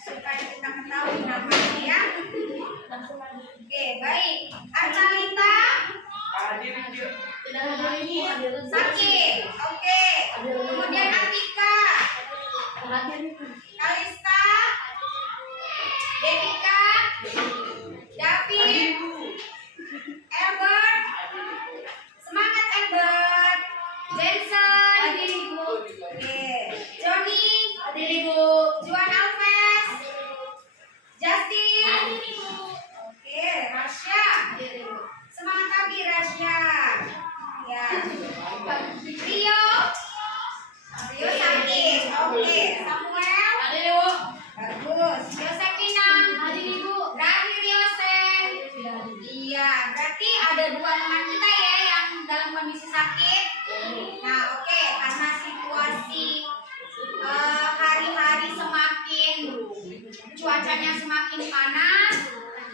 supaya kita ketahui namanya ya. Oke, baik. Artalita sakit. Oke. Kemudian Atika, Kalista, Devika, David, Albert, semangat Albert, Jensen, oke, Johnny, Juan Alves, Justin, oke, Rasya, semangat kami Rasya, ya, Rio sakit, oke, Samuel, bagus, Yosefina, terakhir Yosen, iya, berarti ada 2 teman kita ya yang dalam kondisi sakit. Nah, oke, karena situasi hari-hari semakin cuacanya semakin panas,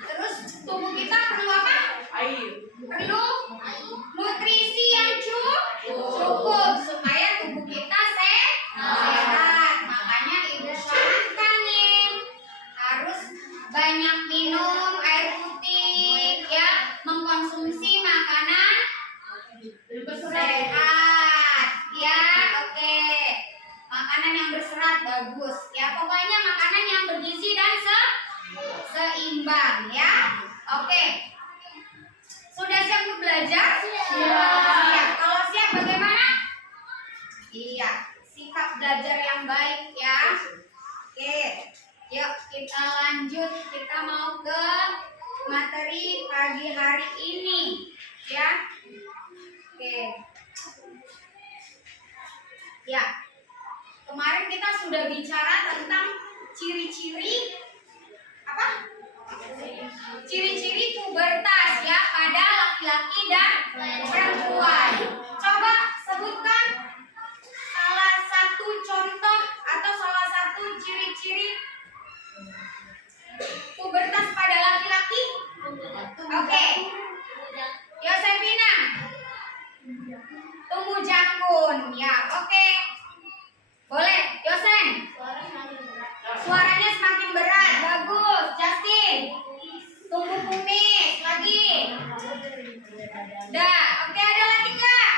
terus tubuh kita perlu apa? Perlu nutrisi yang cukup supaya tubuh kita sehat. Makanya ibu sarankan nih harus banyak minum air putih ya, mengkonsumsi makanan sehat ya. Oke, makanan yang berserat bagus ya, pokoknya makanan yang bergizi dan seimbang ya. Oke, sudah siap untuk belajar? Siap. Kalau siap bagaimana? Iya, sikap belajar yang baik ya. Oke, yuk kita lanjut. Kita mau ke materi pagi hari ini ya. Oke. Ya. Kemarin kita sudah bicara tentang ciri-ciri apa? Ciri-ciri pubertas ya pada laki-laki dan perempuan. Coba sebutkan salah satu contoh atau salah satu ciri-ciri pubertas pada laki-laki. Oke. Yosefina, tumbuh jakun ya. Oke. Boleh, Yosen. Suaranya semakin berat, bagus. Justin, tumbuh kumis lagi. Dah, oke, ada lagi nggak?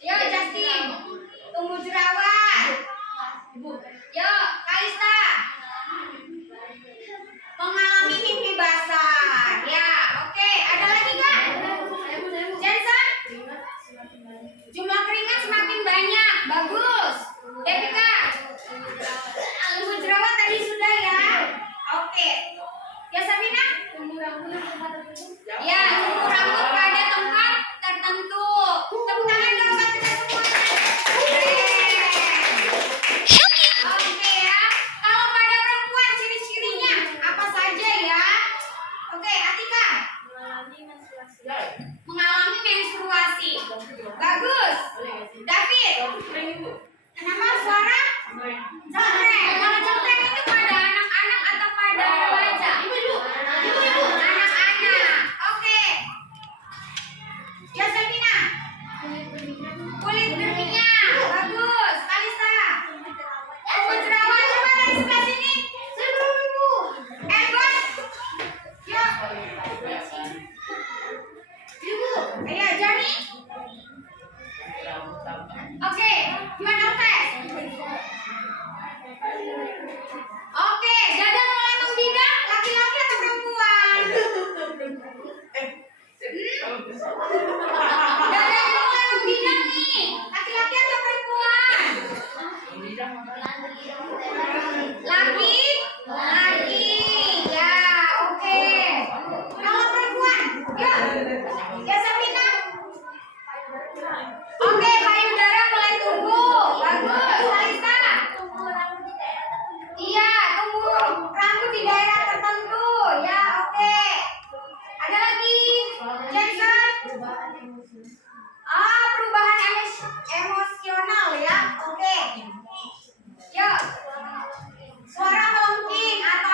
Yuk Justin, tumbuh jerawat. Yuk Kalista, mengalami mimpi basah. Ya, oke, ada lagi nggak? Jensen, jumlah keringat semakin banyak, bagus. Devika, tumbuh jerawat tadi sudah ya. Oke. Ya Sabina? Ya, tumbuh rambut pada tempat tertentu. Tepuk tangan dong buat kita semuanya. Oke ya. Kalau pada perempuan ciri-cirinya apa saja ya? Oke, Atika. Mengalami menstruasi. Bagus. David. Kenapa suara? Cempreng. Kalau cempreng itu pada anak-anak atau pada remaja? Anak-anak. Oke. Yosefina. Kulit berminyak. Bagus. Kalista. Tumbuh jerawat. Coba dari sebelah sini. Edward. Yuk. Ayo Johnny. Oke, Juan Alves. Oke, dada mulai membidang, laki-laki atau perempuan? Dadanya mulai membidang nih, laki-laki atau perempuan? Laki? Laki. Ya, oke. Kalau perempuan, yuk. Ya Sabina. Oke, payudara mulai tumbuh. Bagus, Kalista. Iya, tumbuh rambut di daerah tertentu. Ya, oke. Ada lagi? Jensen. Perubahan emosional ya. Oke. Yuk. Suara melengking atau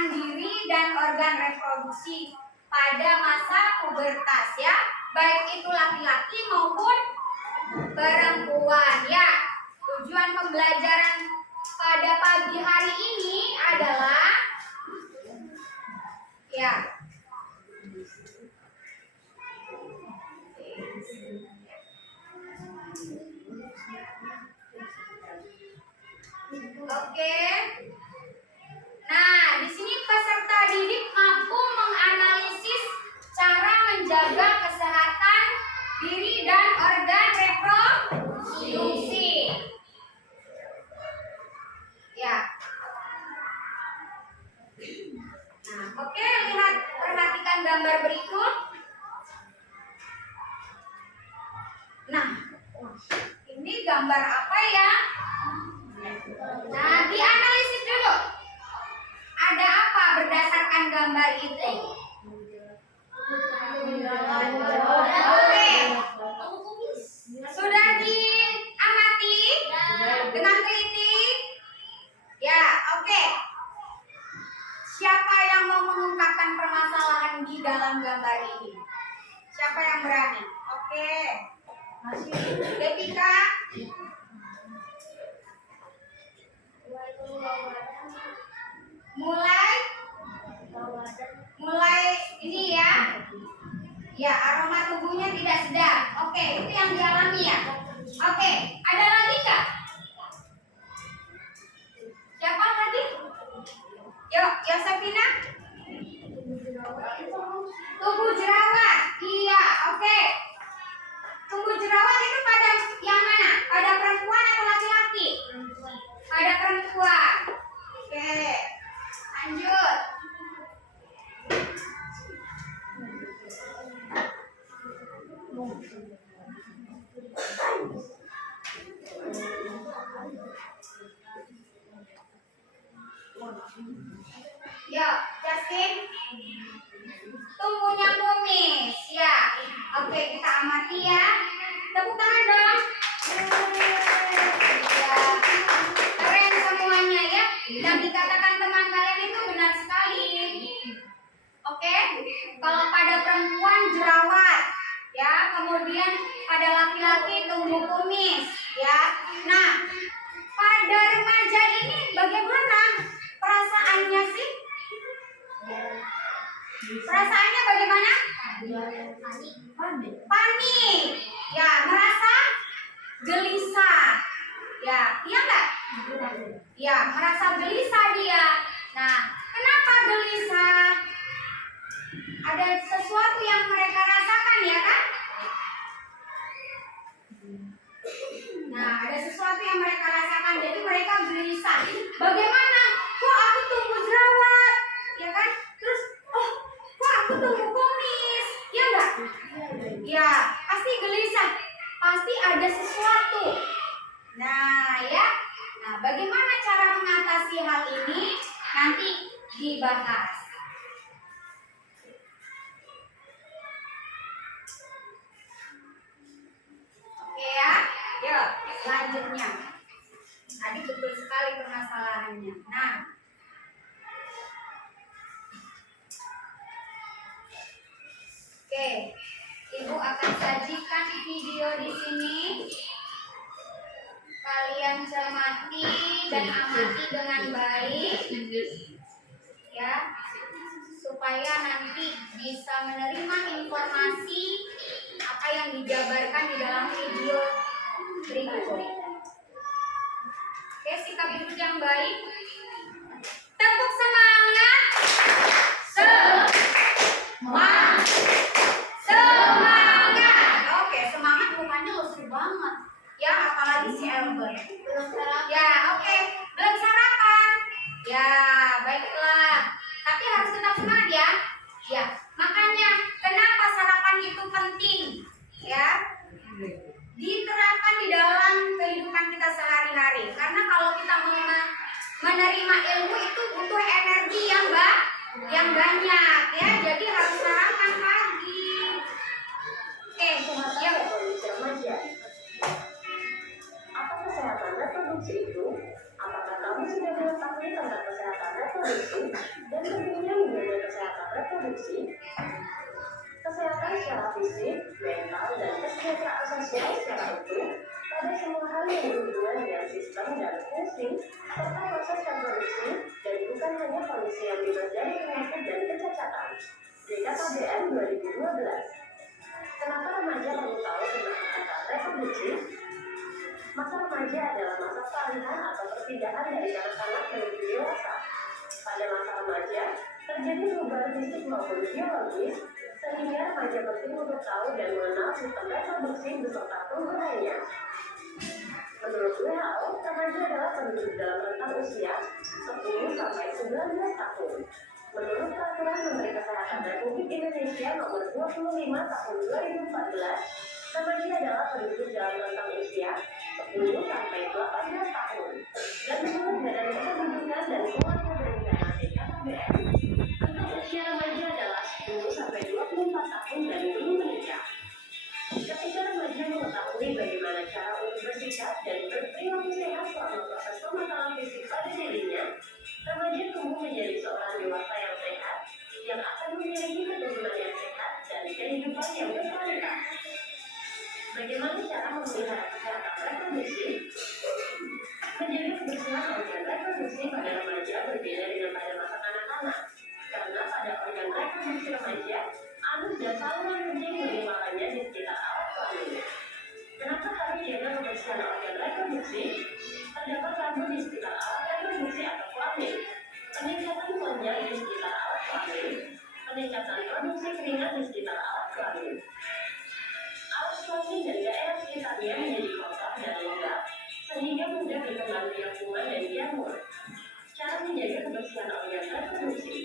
perkembangan diri dan organ reproduksi pada masa pubertas ya, baik itu laki-laki maupun perempuan ya. Tujuan pembelajaran pada pagi hari ini adalah ya oke. Nah, di sini peserta didik mampu menganalisis cara menjaga kesehatan diri dan organ reproduksi. Ya. Nah, oke, perhatikan gambar berikut. Nah, ini gambar apa ya? Nah, dianalisis dulu. Ada apa berdasarkan gambar itu? Oke. Sudah diamati dengan teliti? Ya, oke. Siapa yang mau mengungkapkan permasalahan di dalam gambar ini? Siapa yang berani? Oke. Masih Devika? Mulai ini ya. Ya, aroma tubuhnya tidak sedap. Oke, itu yang dialami ya. Oke, ada lagi nggak? Siapa lagi? Yuk, Yosefina. Tubuh jerawat. Iya, oke. Tubuh jerawat itu pada yang mana? Pada perempuan atau laki-laki? Pada perempuan. Oke, lanjut. Yuk, Justin. Tubuhnya kumis. Ya, oke, kita amati ya. Tepuk tangan dong. Ya, keren semuanya ya. Yang dikatakan teman kalian itu benar sekali. Oke, kalau pada perempuan jerawat, ya, kemudian pada laki-laki tumbuh kumis, ya. Nah, pada remaja ini bagaimana perasaannya sih? Perasaannya bagaimana? Panik. Ya, merasa gelisah. Ya, iya enggak? Ya, merasa gelisah dia. Nah, kenapa gelisah? Ada sesuatu yang mereka rasakan ya kan? Nah, ada sesuatu yang mereka rasakan, jadi mereka gelisah. Bagaimana? Kok aku tumbuh jerawat? Ya kan? Terus, oh, kok aku tumbuh kumis? Ya enggak? Ya, pasti gelisah. Pasti ada sesuatu. Nah, ya. Nah, bagaimana cara mengatasi hal ini? Nanti dibahas. Oke ya. Yuk, selanjutnya. Tadi betul sekali permasalahannya. Nah, oke, Ibu akan sajikan video di sini. Kalian cermati dan amati dengan baik, ya, supaya nanti bisa menerima informasi apa yang dijabarkan di dalam video berikut. Oke, sikap ibu yang baik. Tepuk semangat. Semangat. Oke, semangat bukannya lusuh banget. Ya, apalagi si Elber. Belum sarapan. Ya, oke. Belum sarapan. Ya, baiklah. Tapi harus tetap semangat ya. Ya, makanya kenapa sarapan itu penting? Ya. Diterapkan di dalam kehidupan kita sehari-hari. Karena kalau kita menerima ilmu itu butuh energi yang banyak ya. Jadi harus sarapan pagi. Oke, ya. Apa kesehatan reproduksi itu? Apakah kamu sudah mengetahui tentang kesehatan reproduksi dan reproduksi, kesehatan secara fisik, mental, dan kesejahteraan sosial secara utuh pada semua hal yang berhubungan dengan sistem dan fungsi serta proses reproduksi, dan bukan hanya kondisi yang bebas dari penyakit dan kecacatan. BKKBN 2012. Kenapa remaja perlu tahu tentang kesehatan reproduksi? Masa remaja adalah masa peralihan atau perpindahan dari kanak-kanak menuju dewasa. Pada masa remaja, terjadi perubahan fisik maupun biologis, sehingga remaja penting untuk tahu dan mengenal sistem reproduksi beserta penggunanya. Menurut WHO, remaja adalah penduduk dalam rentang usia 10 sampai 19 tahun. Menurut Peraturan Menteri Kesehatan Republik Indonesia Nomor 25 Tahun 2014, remaja adalah penduduk dalam rentang usia 10 sampai 18 tahun. Dan menurut Badan Kependudukan dan Kewarganegaraan BKKBN, rentang usia remaja adalah 10 sampai 24 tahun dan belum menikah. Ketika remaja mengetahui bagaimana cara untuk bersikap dan berperilaku sehat selama proses pemakaman fisik pada dirinya, remaja tumbuh menjadi seorang dewasa yang sehat, yang akan memiliki keturunan yang sehat dan kehidupan yang berkualitas. Bagaimana cara memelihara kesehatan reproduksi? Menjaga kebersihan organ reproduksi pada remaja berbeda dengan pada masa kanak-kanak, karena pada organ reproduksi remaja, anus dan saluran kencing lebih lamanya di sekitar alat kelamin. Kenapa harus jaga kebersihan organ reproduksi? Terdapat rambut di sekitar alat reproduksi atau kelamin, peningkatan kelenjar di sekitar alat kelamin, peningkatan produksi keringat di sekitar alat kelamin. Alat kelamin dan daerah sekitarnya menjadi kotor dan lembab, sehingga mudah berkembang biak kuman dan jamur. Cara menjaga kebersihan organ reproduksi: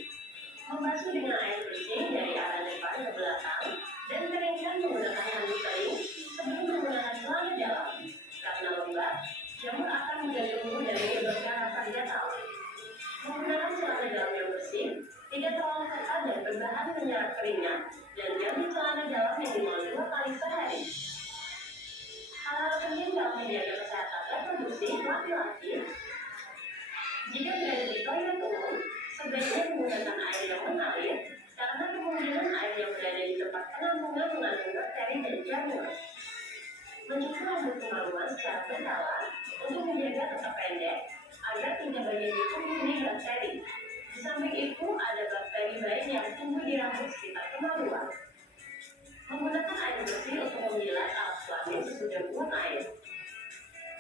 membasuh dengan air bersih dari arah depan ke belakang dan keringkan menggunakan handuk kering sebelum menggunakan celana dalam. Karena lembab, jamur akan mudah tumbuh dan menyebabkan rasa gatal. Menggunakan celana dalam yang bersih, tidak terlalu ketat dan berbahan menyerap keringat, dan ganti celana dalam minimal 2 kali sehari. Hal-hal penting dalam menjaga kesehatan reproduksi laki-laki: jika berada di toilet umum, sebaiknya menggunakan air yang mengalir, karena kemungkinan air yang berada di tempat penampungan mengandung bakteri dan jamur. Mencukur rambut kemaluan secara berkala untuk menjaga tetap pendek, agar tidak banyak ditumbuhi bakteri. Di samping itu, ada bakteri baik yang tumbuh di rambut sekitar kemaluan. Menggunakan air bersih untuk membilas alat kelamin sesudah buang air.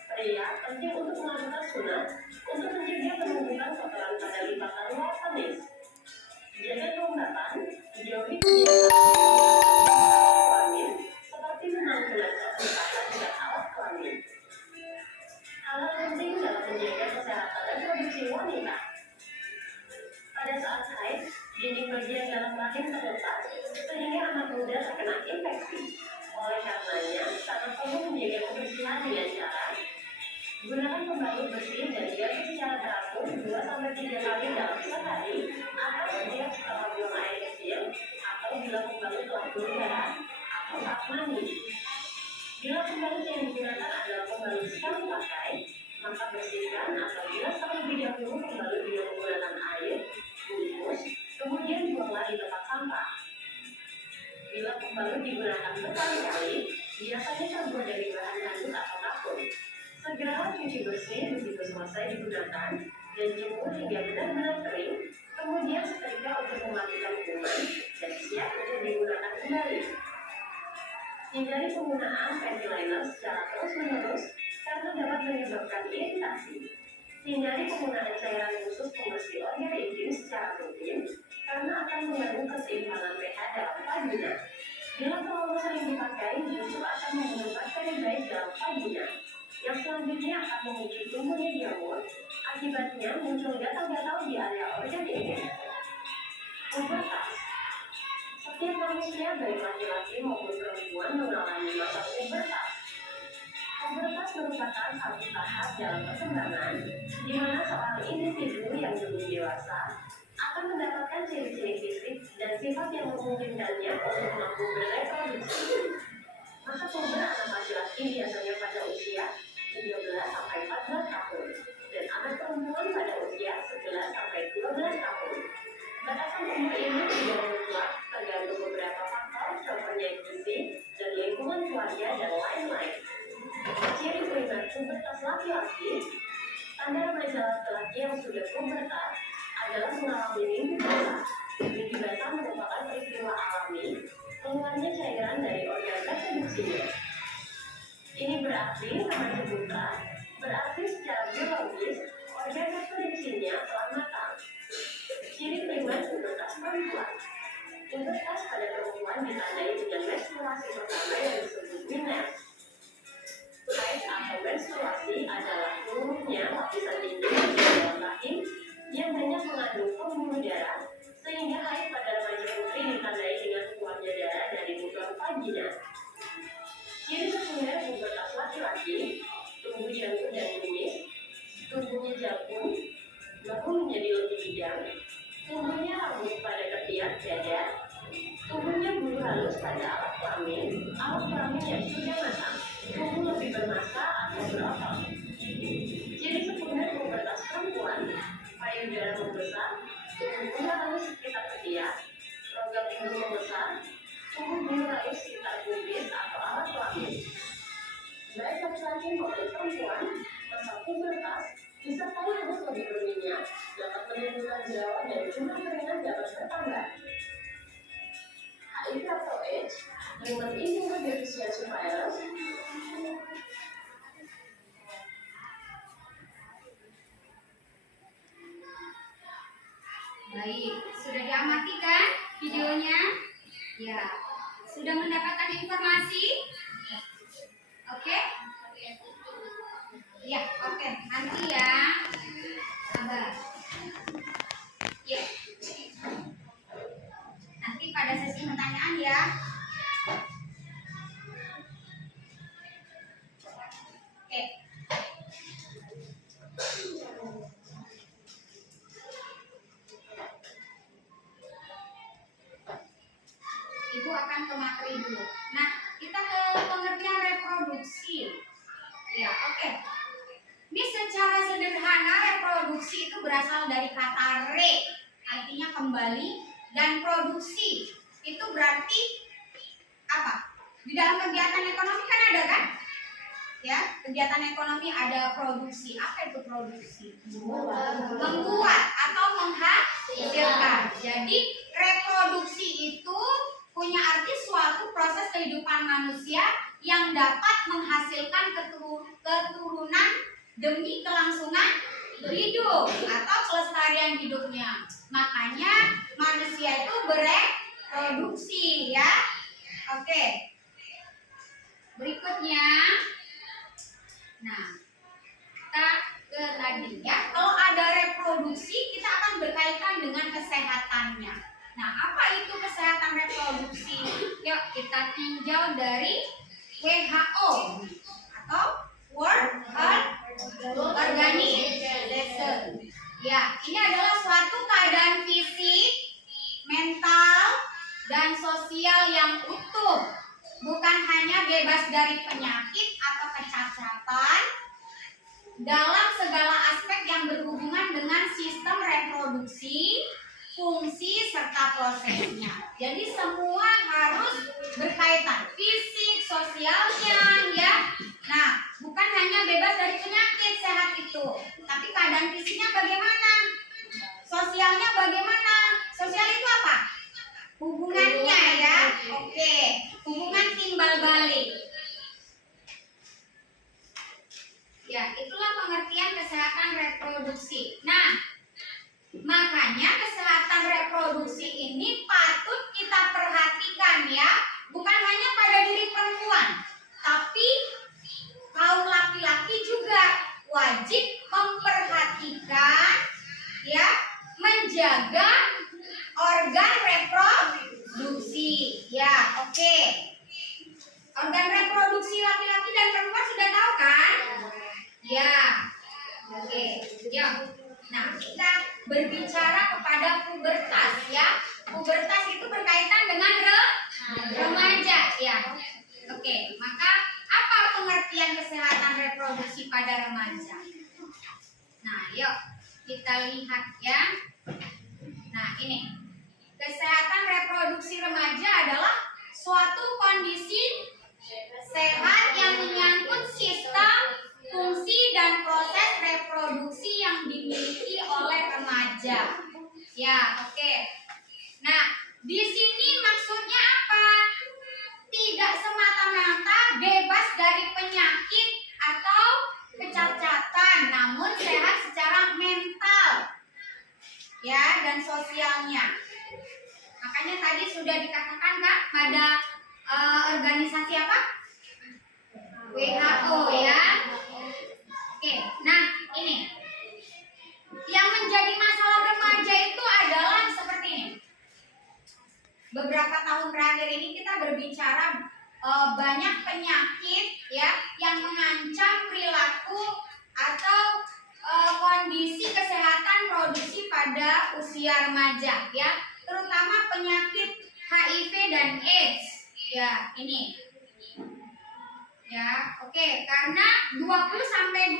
Pria penting untuk melakukan sunat untuk mencegah penumpukan kotoran pada lipatan luar penis. Jaga kelembapan, jauhi kebiasaan kelamin seperti memangkulan lipatan dengan alat kelamin. Hal penting dalam menjaga kesehatan reproduksi wanita: pada saat haid, dinding bagian dalam rahim terletak sehingga anak muda terkena infeksi. Oleh karenanya, sangat perlu menjaga kebersihan dengan cara gunakan pembalut bersih dan ganti secara teratur 2-3 kali dalam sehari, atau setiap setelah buang air kecil, atau bila pembalut telah berdarah atau saat mandi. Bila pembalut yang digunakan adalah pembalut sekali pakai, maka bersihkan atau bilas terlebih dahulu pembalut dengan menggunakan air, bungkus, kemudian buanglah di tempat sampah. Bila pembalut digunakan berkali-kali, biasanya terbuat dari bahan handuk atau kapur. Segera cuci bersih begitu selesai digunakan dan jemur hingga benar-benar kering, kemudian setrika untuk mematikan kuman dan siap untuk digunakan kembali. Hindari penggunaan panty liner secara terus-menerus karena dapat menyebabkan iritasi. Hindari penggunaan cairan khusus pembersih organ intim secara rutin karena akan mengganggu keseimbangan pH dalam vagina. Bila terlalu sering dipakai, justru akan membunuh bakteri baik dalam vagina, yang selanjutnya akan memicu tumbuhnya jamur. Akibatnya muncul gatal-gatal di area organ intim. Pubertas. Setiap manusia, baik laki-laki maupun perempuan, mengalami masa pubertas. Pubertas merupakan satu tahap dalam perkembangan di mana seorang individu yang belum dewasa akan mendapatkan ciri-ciri fisik dan sifat yang memungkinkannya untuk mampu bereproduksi. Masa puber anak laki-laki biasanya pada usia 13-14 tahun dan anak perempuan pada usia 11-12 tahun. Batasan umur ini tidak mutlak tergantung beberapa faktor, contohnya gizi dan lingkungan keluarga dan lain-lain. Ciri primer pubertas laki-laki. Tanda remaja laki-laki yang sudah pubertas adalah mengalami mimpi basah. Mimpi basah merupakan peristiwa alami keluarnya cairan dari organ reproduksinya. Ini berarti remaja putra berarti secara biologis organ reproduksinya telah matang. Ciri primer pubertas perempuan. Pubertas pada perempuan ditandai dengan menstruasi pertama yang disebut menses. Haid atau menstruasi adalah seluruhnya lapisan tinggi di dalam rahim yang banyak mengandung pembuluh darah, sehingga haid pada remaja putri ditandai dengan keluarnya darah dari buton vagina. Ciri sekunder pubertas laki-laki, tumbuh janggut dan kumis, tumbuhnya jangkung, bahu menjadi lebih bidang, tumbuhnya rambut pada ketiak dada, tumbuhnya bulu halus pada alat kelamin yang sudah matang, tumbuh lebih bermassa atau berotot. Ciri sekunder pubertas perempuan, payudara membesar, tumbuh bulu halus sekitar ketiak, rongga pinggul membesar, tumbuh bulu halus sekitar pubis atau alat kelamin. Baik laki-laki maupun perempuan, masa pubertas disertai rambut lebih berminyak, dapat menimbulkan jerawat dan jumlah keringat dapat bertambah. HIV atau AIDS, Human Immunodeficiency Virus, Baik, sudah diamati kan videonya? Ya, sudah mendapatkan informasi? Oke? Ya, oke. Nanti ya. Sabar. Ya. Nanti pada sesi pertanyaan ya. Oke. Ibu akan ke materi dulu. Nah, kita ke pengertian reproduksi. Ya, oke. Ini secara sederhana reproduksi itu berasal dari kata re, artinya kembali, dan produksi itu berarti apa? Di dalam kegiatan ekonomi kan ada kan? Ya, kegiatan ekonomi ada produksi. Apa itu produksi? Membuat atau menghasilkan. Jadi reproduksi itu punya arti suatu proses kehidupan manusia yang dapat menghasilkan keturunan demi kelangsungan hidup atau kelestarian hidupnya. Makanya manusia itu bereproduksi ya. Oke. Berikutnya. Nah, kita ke tadi ya. Kalau ada reproduksi, kita akan berkaitan dengan kesehatannya. Nah, apa itu kesehatan reproduksi? Yuk kita tinjau dari WHO atau World Health Organization. Ya, ini adalah suatu keadaan fisik, mental, dan sosial yang utuh, bukan hanya bebas dari penyakit atau kecacatan dalam segala aspek yang berhubungan dengan sistem reproduksi, fungsi, serta prosesnya. Jadi semua harus berkaitan, fisik, sosialnya ya. Nah, bukan hanya bebas dari penyakit sehat itu, tapi keadaan fisiknya bagaimana? Sosialnya bagaimana? Sosial itu apa? Hubungannya ya. Oke, hubungan timbal balik. Ya, itulah pengertian kesehatan reproduksi. Nah, makanya kesehatan reproduksi ini patut kita perhatikan ya, bukan hanya pada diri perempuan, tapi kaum laki-laki juga wajib memperhatikan ya, menjaga organ reproduksi. Ya, oke. Organ reproduksi laki-laki dan perempuan sudah tahu kan? Ya. Oke. Ya. Nah, kita berbicara kepada pubertas ya. Pubertas itu berkaitan dengan remaja ya. Oke, maka apa pengertian kesehatan reproduksi pada remaja? Nah, yuk kita lihat ya. Nah, ini kesehatan reproduksi suatu kondisi sehat yang menyangkut sistem, fungsi, dan proses reproduksi yang dimiliki oleh remaja. Ya, oke. Nah, di sini maksudnya apa? Tidak semata-mata bebas dari penyakit atau kecacatan, namun sehat secara mental, ya, dan sosialnya. Makanya tadi sudah dikatakan Kak pada organisasi apa? WHO ya. Oke, nah ini yang menjadi masalah remaja itu adalah seperti ini. Beberapa tahun terakhir ini kita berbicara banyak penyakit ya yang mengancam perilaku atau kondisi kesehatan produksi pada usia remaja ya, terutama penyakit HIV dan AIDS ya ini. Ya, oke, karena 20-25%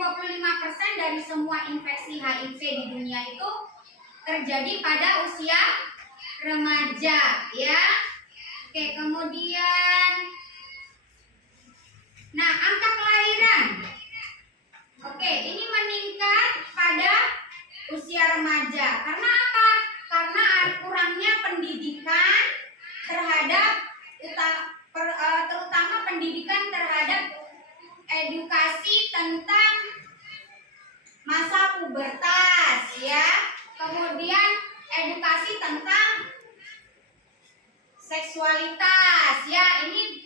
dari semua infeksi HIV di dunia itu terjadi pada usia remaja, ya. Oke, kemudian, nah angka kelahiran, oke, ini meningkat pada usia remaja. Karena apa? Karena kurangnya pendidikan terhadap terutama pendidikan terhadap edukasi tentang masa pubertas ya, kemudian edukasi tentang seksualitas ya, ini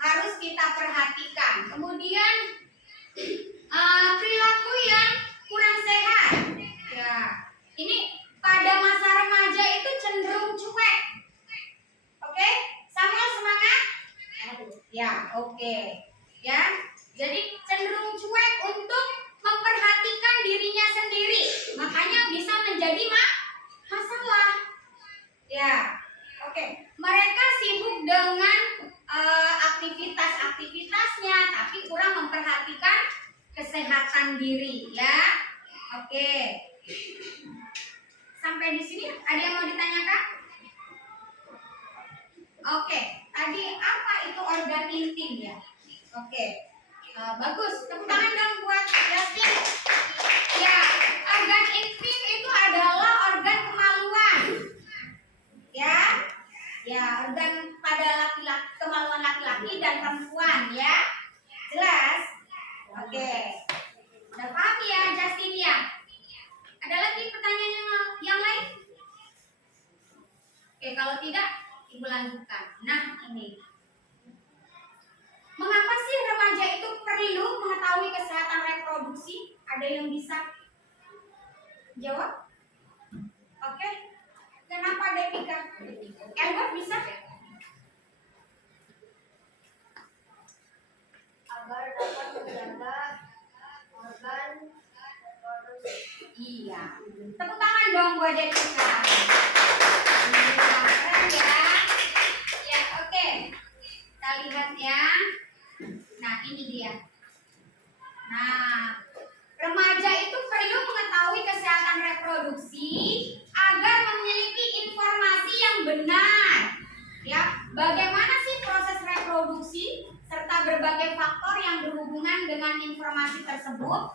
harus kita perhatikan. Kemudian perilaku yang kurang sehat ya, ini pada masa remaja itu cenderung cuek. Oke, Samuel semangat? Ya, oke. Ya, jadi cenderung cuek untuk memperhatikan dirinya sendiri, makanya bisa menjadi masalah. Ya, oke. Mereka sibuk dengan aktivitas-aktivitasnya, tapi kurang memperhatikan kesehatan diri. Ya, oke. Sampai di sini ada yang mau ditanyakan? Oke, tadi apa itu organ intim ya? Oke, bagus. Tepuk tangan dong buat Justin. Ya, organ intim itu adalah organ kemaluan. Ya, organ pada laki-laki, kemaluan laki-laki dan perempuan ya. Jelas? Oke. Udah paham ya Justin ya? Ada lagi pertanyaan yang lain? Oke, kalau tidak Ibu lanjutkan. Nah, ini. Mengapa sih remaja itu perlu mengetahui kesehatan reproduksi? Ada yang bisa jawab? Oke. Kenapa Devika? Elbert bisa? Agar dapat menjaga organ reproduksi. Iya. Tepuk tangan dong buat Devika. Keren ya. Ya, oke. Kita lihat ya. Nah, ini dia. Nah, remaja itu perlu mengetahui kesehatan reproduksi agar memiliki informasi yang benar. Ya, bagaimana sih proses reproduksi serta berbagai faktor yang berhubungan dengan informasi tersebut.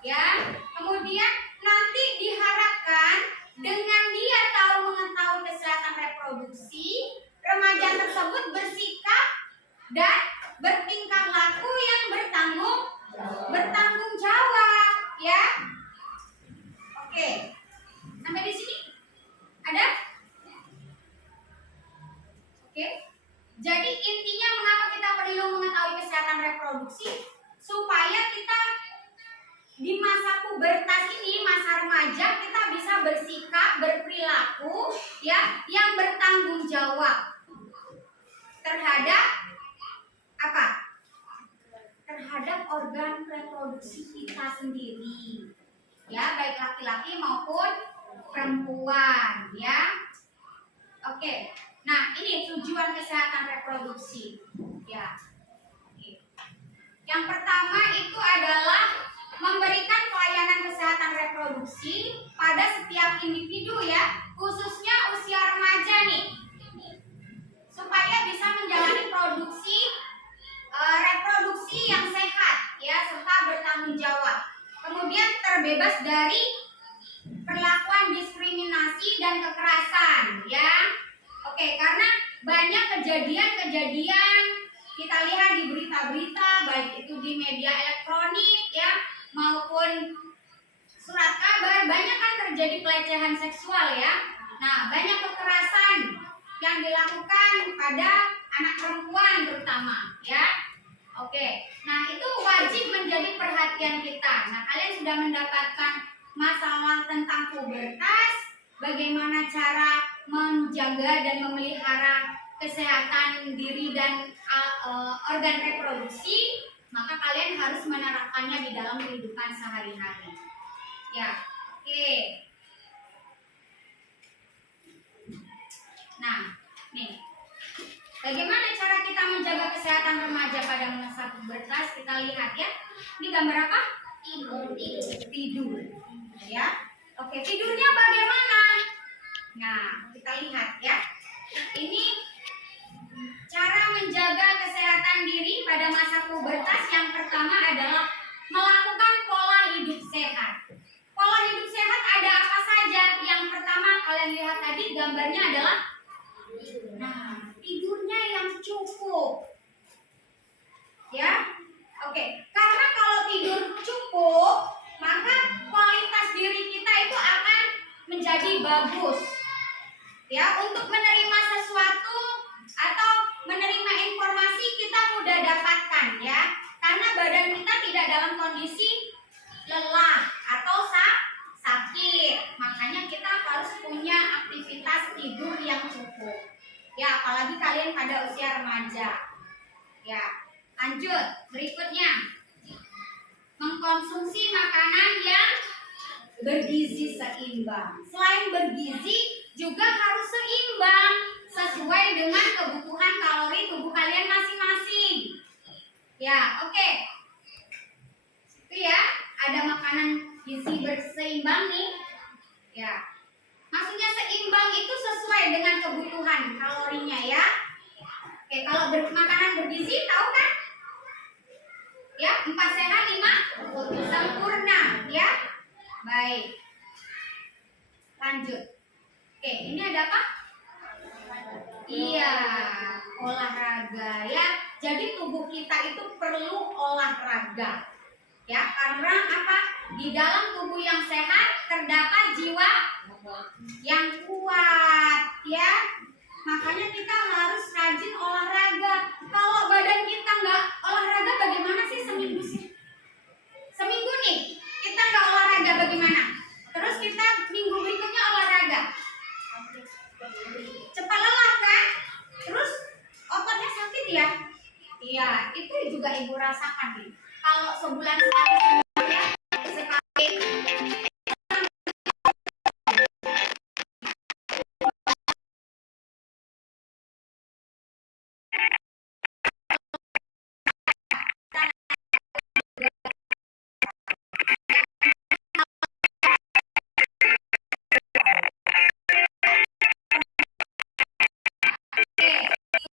Ya, kemudian nanti diharapkan dengan dia tahu mengetahui kesehatan reproduksi, remaja tersebut bersikap dan bertingkah laku yang bertanggung jawab, ya. Oke, sampai di sini ada? Oke, jadi intinya mengapa kita perlu mengetahui kesehatan reproduksi supaya kita di masa pubertas ini, masa remaja, kita bisa bersikap, berperilaku ya yang bertanggung jawab terhadap apa? Terhadap organ reproduksi kita sendiri. Ya, baik laki-laki maupun perempuan, ya. Oke. Nah, ini tujuan kesehatan reproduksi. Ya. Oke. Yang pertama itu adalah memberikan pelayanan kesehatan reproduksi pada setiap individu ya, khususnya usia remaja nih, supaya bisa menjalani reproduksi yang sehat ya, serta bertanggung jawab. Kemudian terbebas dari perlakuan diskriminasi dan kekerasan ya. Oke, karena banyak kejadian-kejadian kita lihat di berita-berita, baik itu di media elektronik ya maupun surat kabar, banyak kan terjadi pelecehan seksual ya. Nah, banyak kekerasan yang dilakukan pada anak perempuan terutama ya. Oke, nah itu wajib menjadi perhatian kita. Nah, kalian sudah mendapatkan masalah tentang pubertas, bagaimana cara menjaga dan memelihara kesehatan diri dan organ reproduksi, maka kalian harus menerapkannya di dalam kehidupan sehari-hari. Ya, oke. Nah, nih, bagaimana cara kita menjaga kesehatan remaja pada masa pubertas? Kita lihat ya. Ini gambar apa? Tidur. Ya. Oke, tidurnya bagaimana? Nah, kita lihat ya. Ini cara menjaga kesehatan diri pada masa pubertas. Yang pertama adalah melakukan pola hidup sehat. Pola hidup sehat ada apa saja? Yang pertama kalian lihat tadi gambarnya adalah tidurnya yang cukup. Ya. Oke, karena kalau tidur cukup, maka kualitas diri kita itu akan menjadi bagus. Ya, untuk menerima sesuatu atau menerima informasi kita mudah dapatkan ya. Karena badan kita tidak dalam kondisi lelah atau sakit. Makanya kita harus punya aktivitas tidur yang cukup. Ya, apalagi kalian pada usia remaja. Ya, lanjut berikutnya. Mengkonsumsi makanan yang bergizi seimbang. Selain bergizi, juga harus seimbang sesuai dengan kebutuhan kalori tubuh kalian masing-masing. Ya, oke. Itu ya, ada makanan gizi berseimbang nih. Ya. Maksudnya seimbang itu sesuai dengan kebutuhan kalorinya ya. Oke, kalau makanan bergizi tahu kan? Ya, 4 sehat 5 sempurna ya. Baik. Lanjut. Oke, ini ada apa? Iya, olahraga ya. Jadi tubuh kita itu perlu olahraga. Ya, karena apa? Di dalam tubuh yang sehat terdapat jiwa yang kuat ya. Makanya kita harus rajin olahraga. Kalau badan kita nggak olahraga bagaimana sih seminggu nih kita nggak olahraga bagaimana? Terus kita minggu berikutnya olahraga, cepat lelah kan? Terus ototnya sakit ya? Iya, itu juga ibu rasakan nih. Kalau sebulan sekali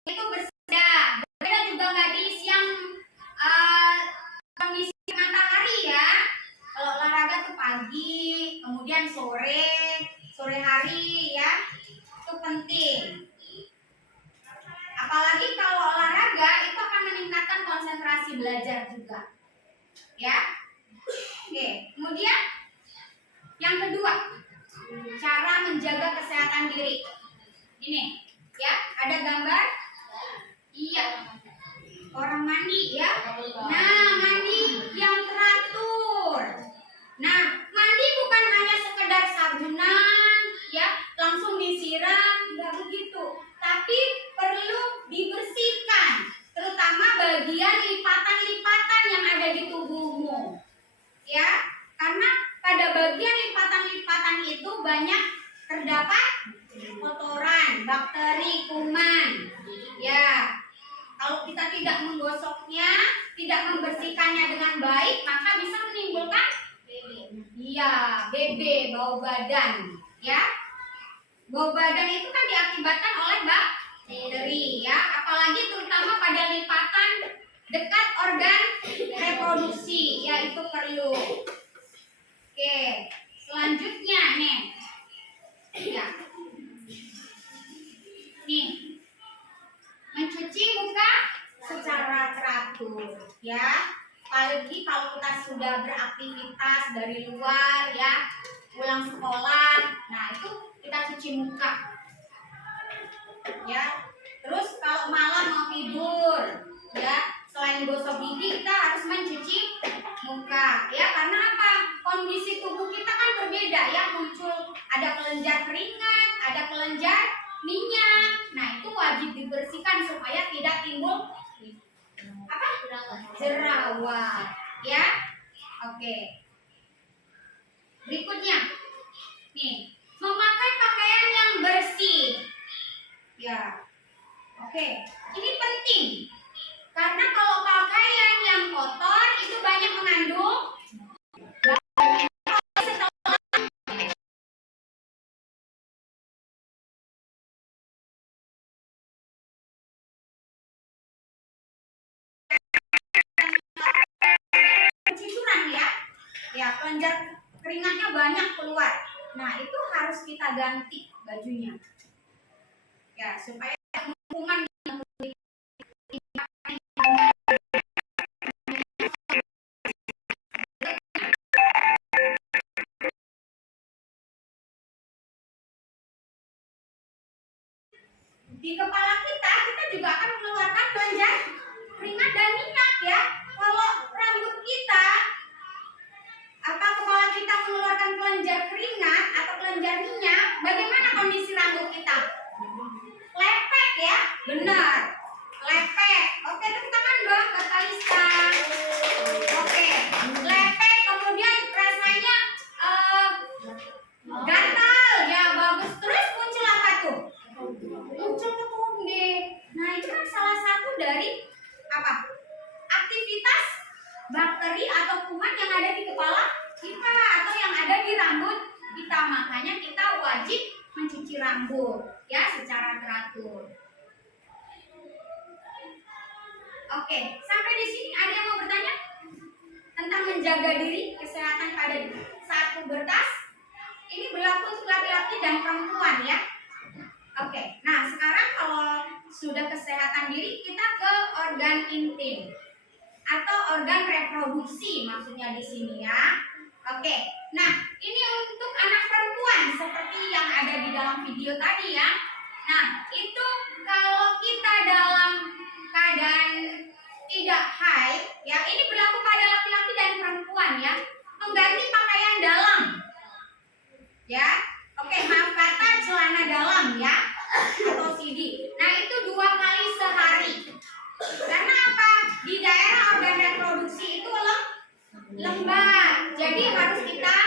itu berseda. Beda juga nggak diisi yang kondisi matahari ya. Kalau olahraga tuh pagi, kemudian sore hari ya, itu penting. Apalagi kalau olahraga itu akan meningkatkan konsentrasi belajar juga, ya. Oke, kemudian yang kedua, cara menjaga kesehatan diri. Ini, ya, ada gambar. Iya, orang mandi ya. Nah, mandi yang teratur. Nah, mandi bukan hanya sekedar sabunan, ya, langsung disiram, nggak begitu. Tapi perlu dibersihkan, terutama bagian lipatan-lipatan yang ada di tubuhmu, ya. Karena pada bagian lipatan-lipatan itu banyak terdapat kotoran, bakteri, kuman, ya. Kalau kita tidak menggosoknya, tidak membersihkannya dengan baik, maka bisa menimbulkan bau badan, ya. Bau badan itu kan diakibatkan oleh nyeri ya, apalagi terutama pada lipatan dekat organ reproduksi, yaitu perlu. Oke, selanjutnya nih, ya, nih, mencuci muka secara teratur, ya. Apalagi kalau kita sudah beraktivitas dari luar, ya, pulang sekolah, nah itu kita cuci muka, ya. Terus kalau malam mau tidur, ya, selain gosok gigi kita harus mencuci muka, ya, karena apa? Kondisi tubuh kita kan berbeda, ya, muncul ada kelenjar keringat, ada kelenjar minyak. Nah, itu wajib dibersihkan supaya tidak timbul apa? Jerawat, ya. Oke. Berikutnya, nih, memakai pakaian yang bersih, ya. Oke, ini penting karena kalau pakaian yang kotor itu banyak mengandung cucuran, ya. Ya, kelenjar keringatnya banyak keluar. Nah, itu harus kita ganti bajunya. Ya, supaya kuman di kepala kita juga akan mengeluarkan kelenjar keringat dan minyak, ya. Kalau rambut kita, kepala kita mengeluarkan kelenjar keringat atau kelenjar minyak, bagaimana kondisi rambut kita? Lepek, ya, benar, lepek. Oke, tepuk tangan dong buat Kalista. Oke, lepek, kemudian rasanya gatal, ya, bagus. Terus muncul apa tuh? Muncul ketumbe. Nah, itu kan salah satu dari apa? Aktivitas bakteri atau kuman yang ada di kepala kita atau yang ada di rambut kita. Makanya kita wajib mencuci rambut, ya, secara teratur. Oke, sampai di sini ada yang mau bertanya tentang menjaga diri, kesehatan pada saat pubertas? Ini berlaku untuk laki-laki dan perempuan, ya. Oke, nah sekarang kalau sudah kesehatan diri, kita ke organ intim atau organ reproduksi maksudnya di sini, ya. Oke, nah ini untuk anak perempuan seperti yang ada di dalam video tadi, ya. Nah, itu kalau kita dalam keadaan tidak haid, ya, ini berlaku pada laki-laki dan perempuan, ya. Mengganti pakaian dalam, ya. Oke, maaf kata celana dalam, ya, atau CD. Nah, itu 2 kali sehari. Karena apa? Di daerah organ reproduksi itu lembab, jadi harus kita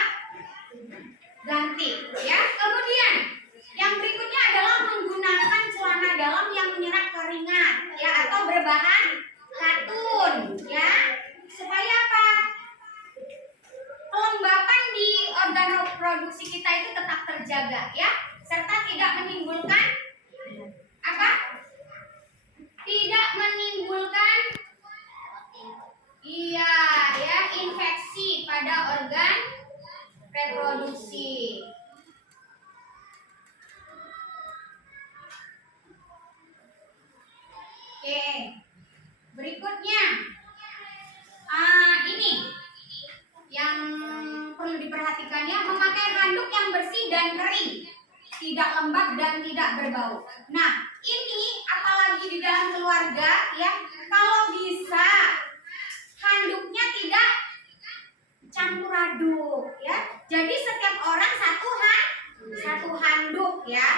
ganti, ya. Kemudian yang berikutnya adalah menggunakan celana dalam yang menyerap keringat, ya, atau berbahan katun, ya. Supaya apa? Kelembapan di organ reproduksi kita itu tetap terjaga, ya, serta tidak menimbulkan apa? Tidak menimbulkan ya, infeksi pada organ reproduksi. Oke, berikutnya ini yang perlu diperhatikannya, memakai handuk yang bersih dan kering, tidak lembab dan tidak berbau. Nah, ini apalagi di dalam keluarga, ya, kalau bisa handuknya tidak campur aduk, ya. Jadi setiap orang satu handuk, ya.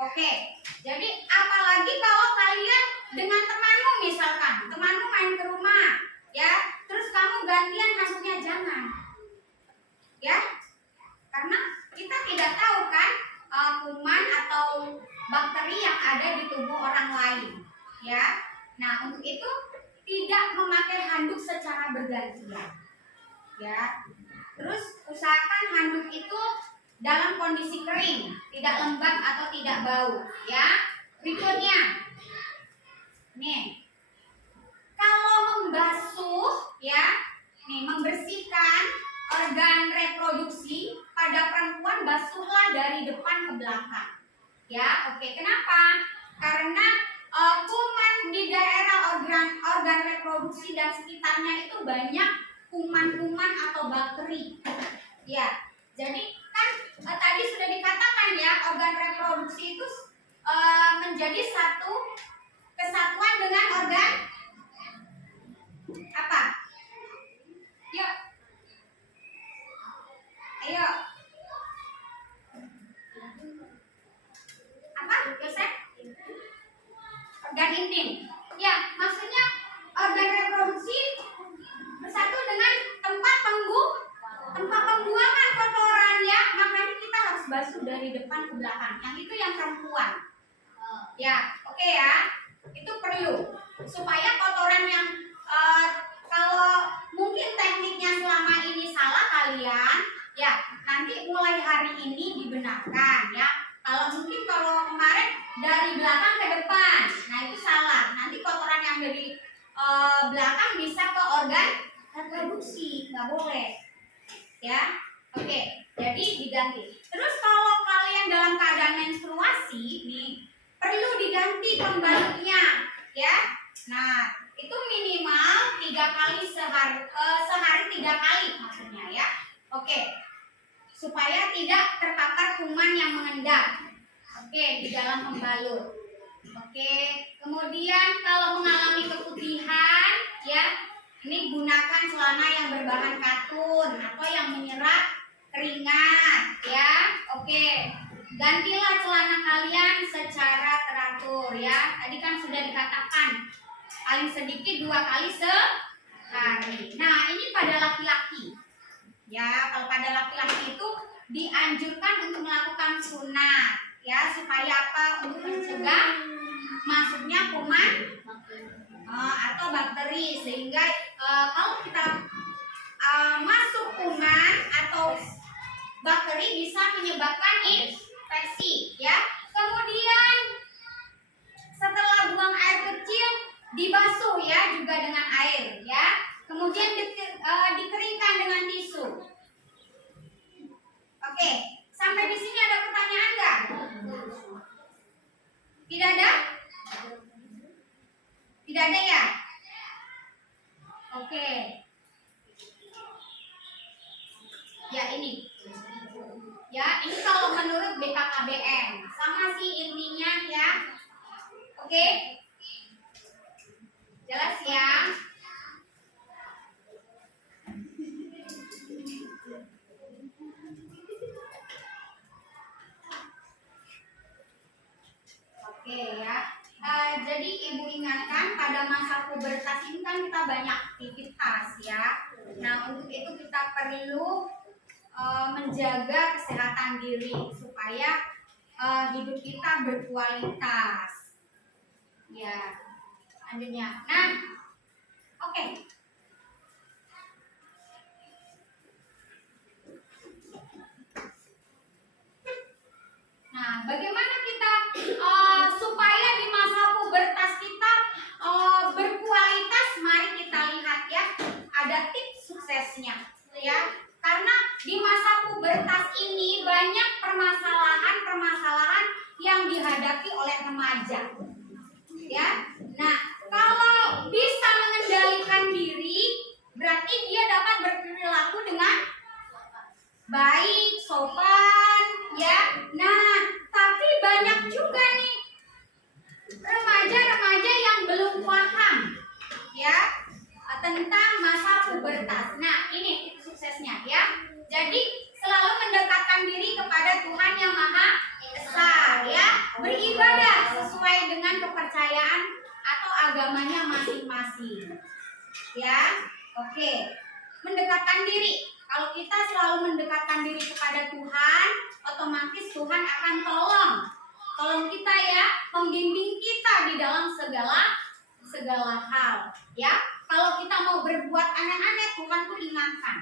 Oke. Jadi apalagi kalau kalian dengan temanmu, misalkan temanmu main ke rumah, ya, terus kamu gantian handuknya, jangan, ya, karena kita tidak tahu kan kuman atau bakteri yang ada di tubuh orang lain, ya. Nah, untuk itu tidak memakai handuk secara bergantian, ya. Terus usahakan handuk itu dalam kondisi kering, tidak lembab atau tidak bau, ya. Berikutnya, Nih, kalau membasuh ya, nih membersihkan organ reproduksi pada perempuan, basuhlah dari depan ke belakang. Ya, oke. Kenapa? Karena kuman di daerah organ reproduksi dan sekitarnya itu banyak kuman-kuman atau bakteri. Ya, jadi kan tadi sudah dikatakan ya, organ reproduksi itu menjadi satu kesatuan dengan organ apa? Yuk, ayo. Apa, Yosef? Organ intim. Ya, maksudnya organ reproduksi bersatu dengan tempat pembuangan kotoran ya. Makanya kita harus basuh dari depan ke belakang. Yang itu yang perempuan. Ya, oke ya. Itu perlu supaya kotoran yang kalau mungkin tekniknya selama ini salah kalian, ya nanti mulai hari ini dibenarkan ya. Kalau kemarin dari belakang ke depan, nah itu salah. Nanti kotoran yang dari belakang bisa ke organ reproduksi, nggak boleh. Ya, oke. Jadi diganti. Terus kalau kalian dalam keadaan menstruasi, nih perlu diganti pembalutnya, ya. Nah, itu minimal 3 kali sehari 3 kali maksudnya ya. Oke. Supaya tidak terpapar kuman yang mengendap. Oke, di dalam pembalut. Oke, kemudian kalau mengalami keputihan ya, ini gunakan celana yang berbahan katun atau yang menyerap keringat ya. Oke. Gantilah celana kalian secara teratur ya. Tadi kan sudah dikatakan paling sedikit 2 kali sehari. Nah, ini pada laki-laki. Ya, kalau pada laki-laki itu dianjurkan untuk melakukan sunat ya, supaya apa? Untuk mencegah masuknya kuman atau bakteri, sehingga kalau kita masuk kuman atau bakteri bisa menyebabkan infeksi ya. Kemudian setelah buang air kecil dibasuh ya juga dengan air ya. Kemudian dikeringkan dengan tisu. Oke, sampai di sini ada pertanyaan nggak? Tidak ada? Tidak ada ya? Oke. Ya ini. Ya, ini kalau menurut BKKBN. Sama sih intinya ya. Oke. Jelas ya? Oke ya. Jadi ibu ingatkan pada masa pubertas ini kan kita banyak aktivitas ya. Nah, untuk itu kita perlu menjaga kesehatan diri supaya hidup kita berkualitas. Ya, selanjutnya. Nah, oke. Nah, bagaimana kita supaya di masa pubertas kita berkualitas? Mari kita lihat ya, ada tips suksesnya ya. Karena di masa pubertas ini banyak permasalahan yang dihadapi oleh remaja. Ya. Nah, kalau bisa mengendalikan diri, berarti dia dapat berperilaku dengan baik, sopan, ya. Nah, tapi banyak juga nih remaja-remaja yang belum paham ya tentang masa pubertas. Nah, ini suksesnya ya. Jadi selalu mendekatkan diri kepada Tuhan yang Maha Esa ya. Beribadah sesuai dengan kepercayaan atau agamanya masing-masing. Ya. Oke. Mendekatkan diri. Kalau kita selalu mendekatkan diri kepada Tuhan, otomatis Tuhan akan tolong kita ya, membimbing kita di dalam segala hal ya. Kalau kita mau berbuat aneh-aneh, Tuhan tuh ingatkan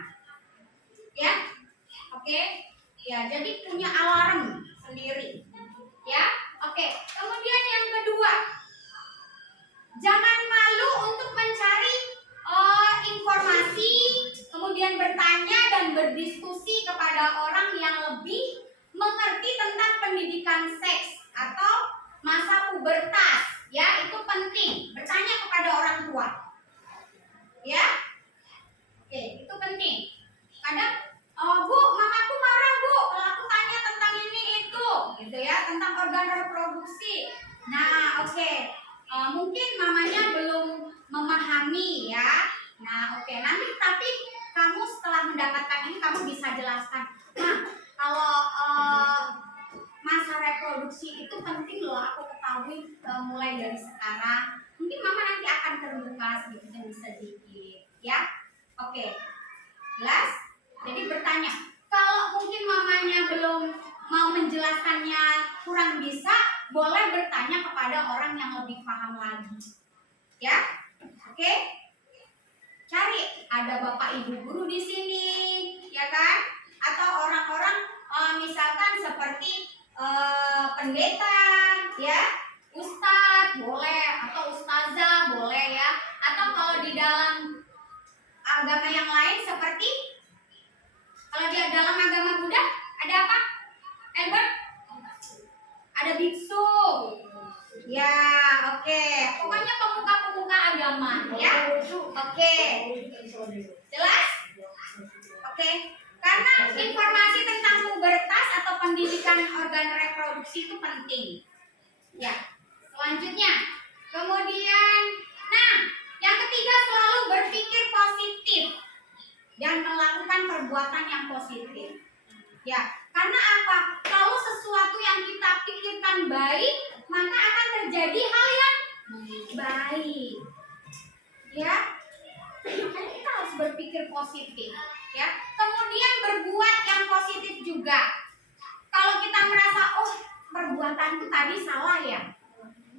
ya. Oke ya, jadi punya alarm sendiri ya. Oke, kemudian yang kedua, jangan atau masa pubertas, ya itu penting. Bertanya kepada orang tua, ya. Oke, itu penting. Kadang, Bu, mamaku marah Bu, kalau aku tanya tentang ini itu, gitu ya, tentang organ reproduksi. Nah, oke. Mungkin mamanya belum memahami ya. Nah, oke. Nanti tapi kamu setelah mendapatkan ini kamu bisa jelaskan. Nah, kalau masa reproduksi itu penting loh, aku ketahui mulai dari sekarang. Mungkin mama nanti akan terbuka sedikit, ya. Oke. Jelas? Jadi bertanya. Kalau mungkin mamanya belum mau menjelaskannya kurang bisa, boleh bertanya kepada orang yang lebih paham lagi. Ya? Oke? Cari ada bapak ibu guru di sini, ya kan? Atau orang-orang misalkan seperti pendeta, ya, ustadz boleh, atau ustazah boleh ya. Atau kalau di dalam agama yang lain seperti kalau di dalam agama Buddha ada apa? Albert? Ada biksu. Ya, oke. Pokoknya pemuka-pemuka agama, ya. Oke. Jelas? Oke. Karena informasi tentang pubertas atau pendidikan organ reproduksi itu penting. Ya. Selanjutnya, kemudian, nah, yang ketiga selalu berpikir positif dan melakukan perbuatan yang positif. Ya, karena apa? Kalau sesuatu yang kita pikirkan baik, maka akan terjadi hal yang baik. Ya, makanya kita harus berpikir positif. Ya, kemudian berbuat yang positif juga. Kalau kita merasa, oh perbuatanku tadi salah ya.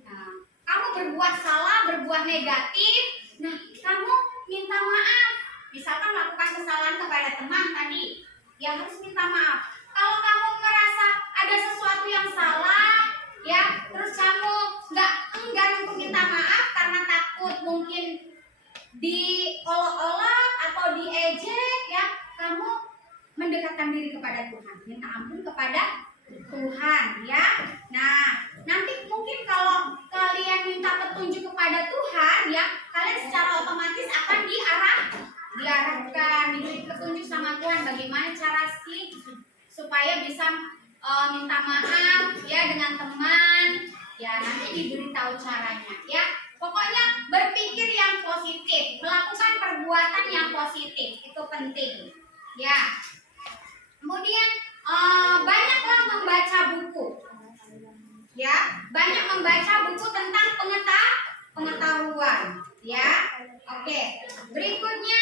Nah, kamu berbuat salah, berbuat negatif. Nah, kamu minta maaf. Misalkan melakukan kesalahan kepada teman tadi, ya harus minta maaf. Kalau kamu merasa ada sesuatu yang salah, ya, terus kamu nggak enggan untuk minta maaf karena takut mungkin diolok-olok atau diejek, ya, kamu mendekatkan diri kepada Tuhan, minta ampun kepada Tuhan, ya. Nah, nanti mungkin kalau kalian minta petunjuk kepada Tuhan, ya, kalian secara otomatis akan diarahkan, diberi petunjuk sama Tuhan bagaimana cara sih supaya bisa minta maaf ya dengan teman, ya nanti diberitahu caranya, ya. Pokoknya berpikir yang positif, melakukan perbuatan yang positif itu penting, ya. Kemudian banyaklah membaca buku, ya, banyak membaca buku tentang pengetahuan, ya. Oke, berikutnya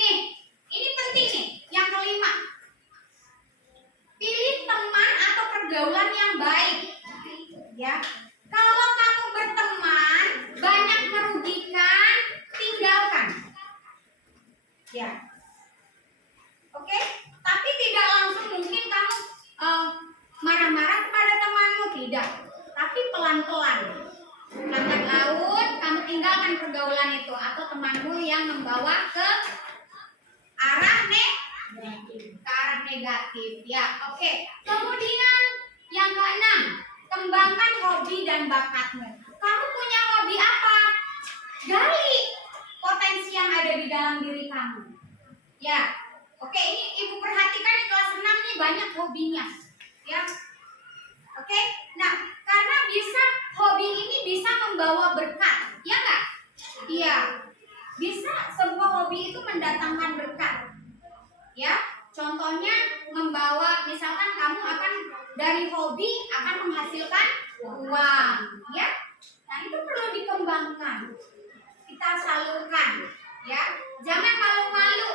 nih, ini penting nih, yang kelima, pilih teman atau pergaulan yang baik, ya. Kalau kamu berteman banyak merugikan, tinggalkan, ya. Oke, tapi tidak langsung mungkin kamu marah-marah kepada temanmu, tidak, tapi pelan-pelan, lambat laun kamu tinggalkan pergaulan itu atau temanmu yang membawa ke arah negatif, ya. Oke, kemudian yang keenam, kembangkan hobi dan bakatmu. Kamu punya hobi apa? Gali potensi yang ada di dalam diri kamu, ya. Oke, ini ibu perhatikan di kelas 6 nih banyak hobinya, ya. Oke, nah karena hobi ini bisa membawa berkat, ya nggak? Iya, bisa sebuah hobi itu mendatangkan berkat, ya. Contohnya membawa, misalkan kamu akan dari hobi akan menghasilkan uang, ya. Nah itu perlu dikembangkan, kita salurkan, ya. Jangan malu-malu,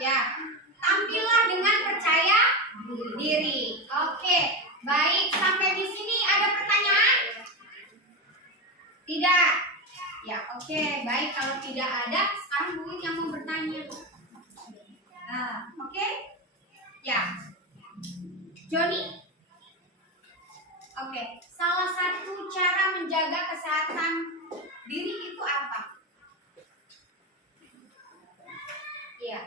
ya. Tampillah dengan percaya diri. Oke, baik, sampai di sini ada pertanyaan? Tidak. Ya, oke, baik, kalau tidak ada, sekarang Bu yang mau bertanya. Nah, oke? Ya. Joni? Oke, salah satu cara menjaga kesehatan diri itu apa? Iya.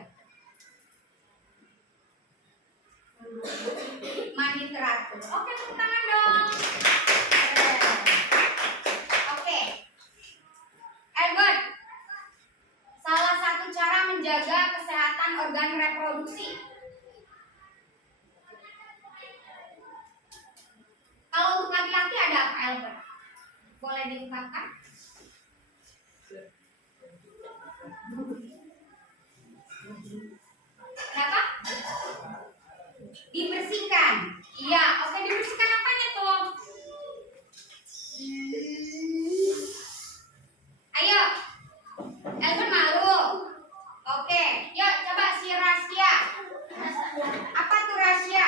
Mandi teratur. Oke, tepuk tangan dong. Oke. Albert, salah satu cara menjaga kesehatan organ reproduksi. Kalau untuk laki-laki ada apa, Albert? Boleh diungkapkan? Kenapa? Dibersihkan. Iya, oke, dibersihkan apanya tuh? Ayo, Elvin malu. Oke, yuk coba si Rasya. Apa tuh Rasya?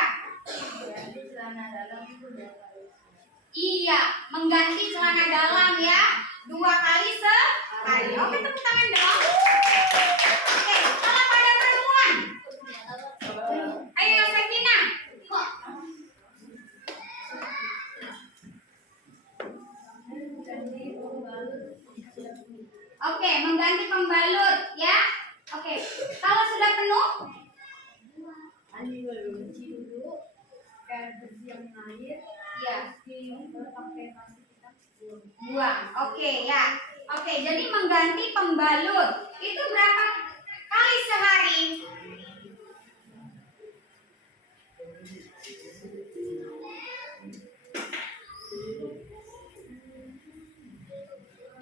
Iya, mengganti celana dalam ya 2 kali sehari. Oke, tepuk tangan dong. Oke, kalau pada perempuan. Ayo Sevina. Oke, mengganti pembalut ya. Oke, kalau sudah penuh, ya, buang. Oke ya. Oke, jadi mengganti pembalut itu berapa kali sehari?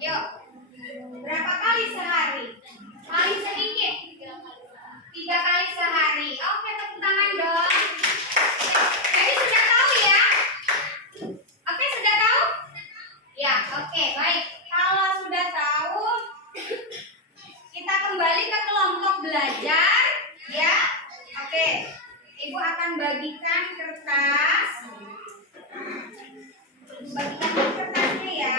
Yuk, berapa kali sehari? Paling sedikit 3 kali sehari. Oke, tepuk tangan dong. Jadi sudah tahu ya? Oke, sudah tahu? Ya, oke, baik. Kalau sudah tahu, kita kembali ke kelompok belajar ya. Oke, Ibu akan bagikan kertas. Bagikan kertasnya ya.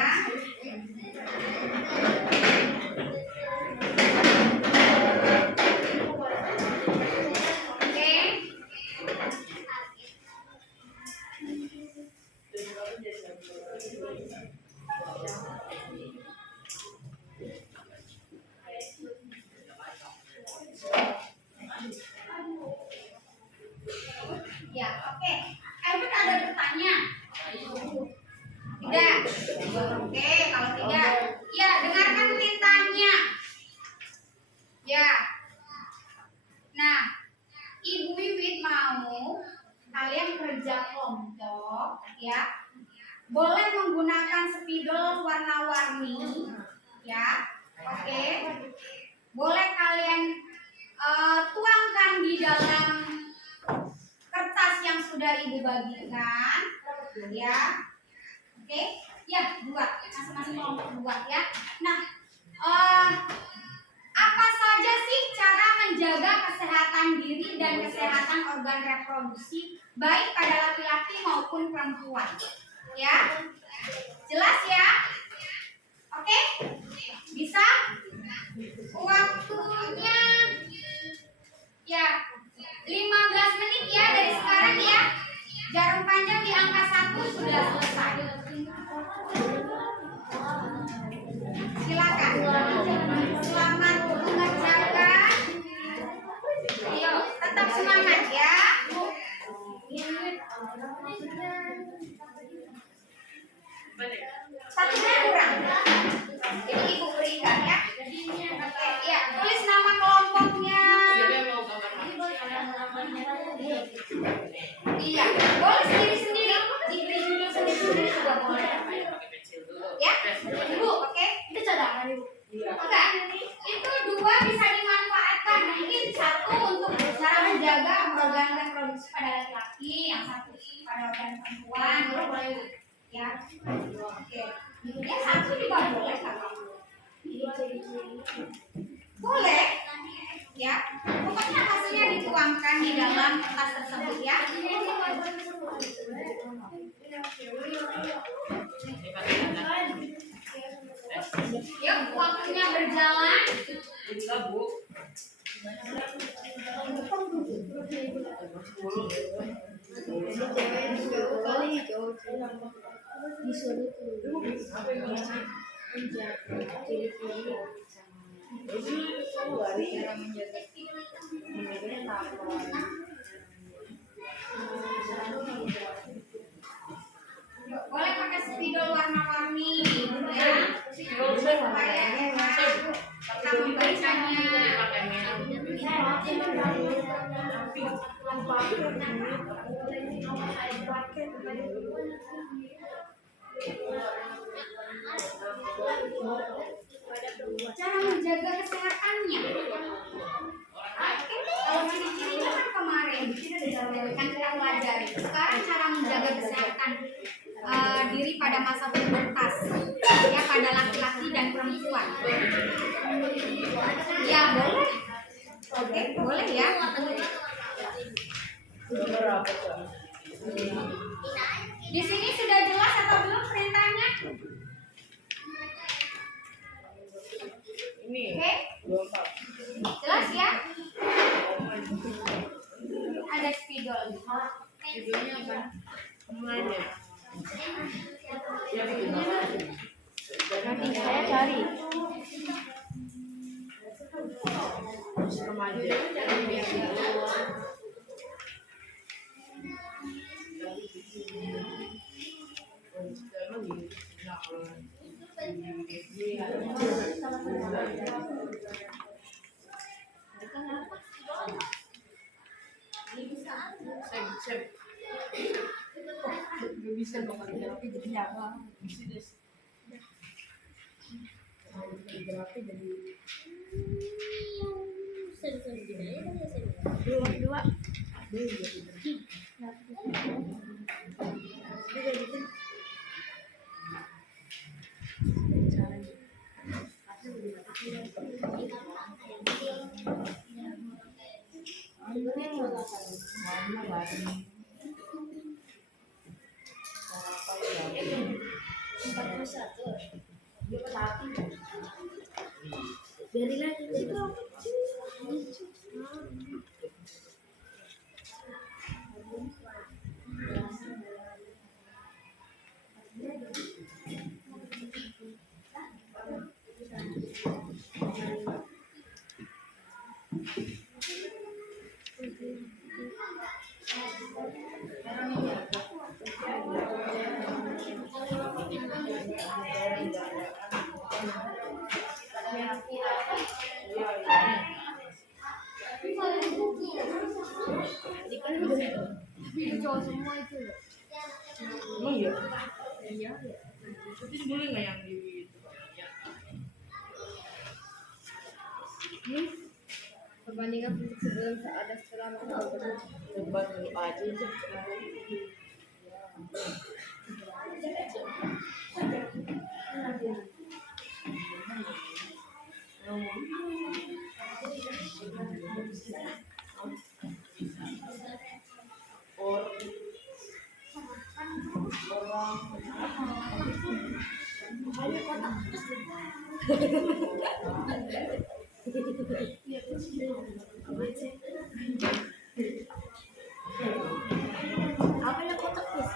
Oke. Ya, oke. Albert ada bertanya? Tidak. Oke, kalau tidak, ya dengarkan perintahnya. Ya. Nah, Ibu Wiwit mau kalian kerja kelompok, ya. Boleh menggunakan spidol warna-warni, ya. Oke. Boleh kalian tuangkan di dalam kertas yang sudah Ibu bagikan, ya. Oke, ya, buat masing-masing kelompok buat ya. Nah, apa saja sih cara menjaga kesehatan diri dan kesehatan organ reproduksi baik pada laki-laki maupun perempuan? Ya, jelas ya? Oke, bisa? Waktunya ya 15 menit ya dari sekarang ya. Jarum panjang di angka 1 sudah selesai. Silakan. Selamat mengerjakan. Ayo, tetap semangat ya. Satunya kurang. Jadi Ibu berikan ya. Oke, ya, tulis nama kelompoknya. Iya, boleh sendiri-sendiri. Diberi judul sendiri-sendiri juga boleh. Ya, Ibu, oke? Itu cadangan Ibu. Oke, itu 2 bisa dimanfaatkan. Mungkin 1 untuk cara menjaga organ reproduksi pada laki-laki, yang 1 pada organ perempuan. Ya, oke. Ya 1 juga boleh kalau boleh. Ya, pokoknya hasilnya dituangkan di dalam kertas tersebut ya. Yuk, waktunya berjalan. supaya kita membacanya. Cara menjaga kesehatannya. Kalau ciri-cirinya kan kemarin kan kita pelajari. Sekarang cara menjaga kesehatan diri pada masa pubertas, ya, pada laki-laki dan perempuan. Ya boleh. Oke, boleh ya. Di sini sudah jelas atau belum perintahnya? Oke, jelas ya? Ada spidol. Spidolnya apa? Mulanya. Nanti saya cari. Remaja. Bisa tapi jadi apa? Dua. Biarin aja itu. Video cowok semua itu loh. Emang iya? Iya. Tapi boleh nggak yang di itu? Perbandingan fisik sebelum ada setelah masa Debat dulu aja. apa yang kotak bis?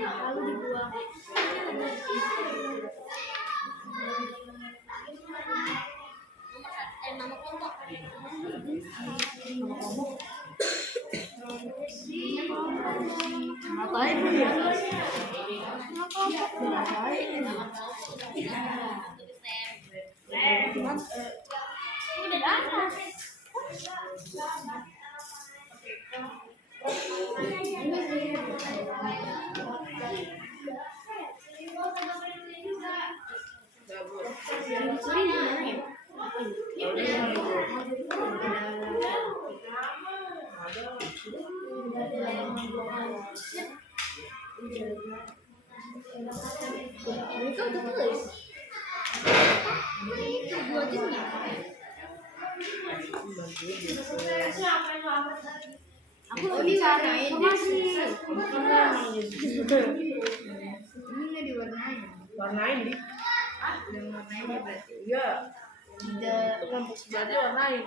Lalu dibuang. Nama kelompok. Ngapain lu ya? Ngapain? Udah datang. Mereka udah tulis. Itu dua jamnya. Aku ini warnain ini diwarnain. Warnain di? Udah warnain ya berarti. Iya. Tidak. Kelompok sebelahnya warnain.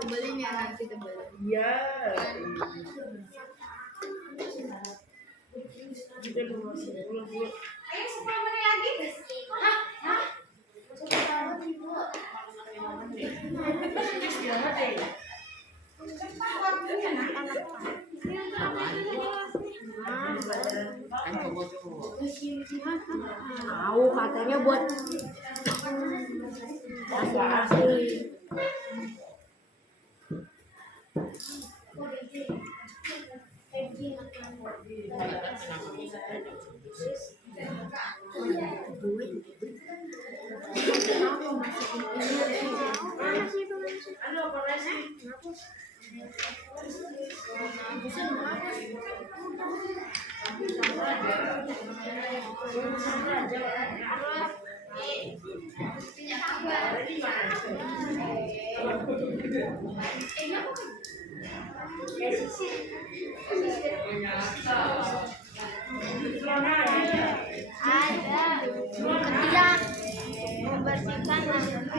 Tebelin ya nanti tebelin. Iya. Udah lu masih pulang dulu. Ayo 10 menit lagi. Hah? Hah? Istirahat deh. Cepat waktunya nak. Tahu katanya buat asli. Ada ketiga membersihkan sengaja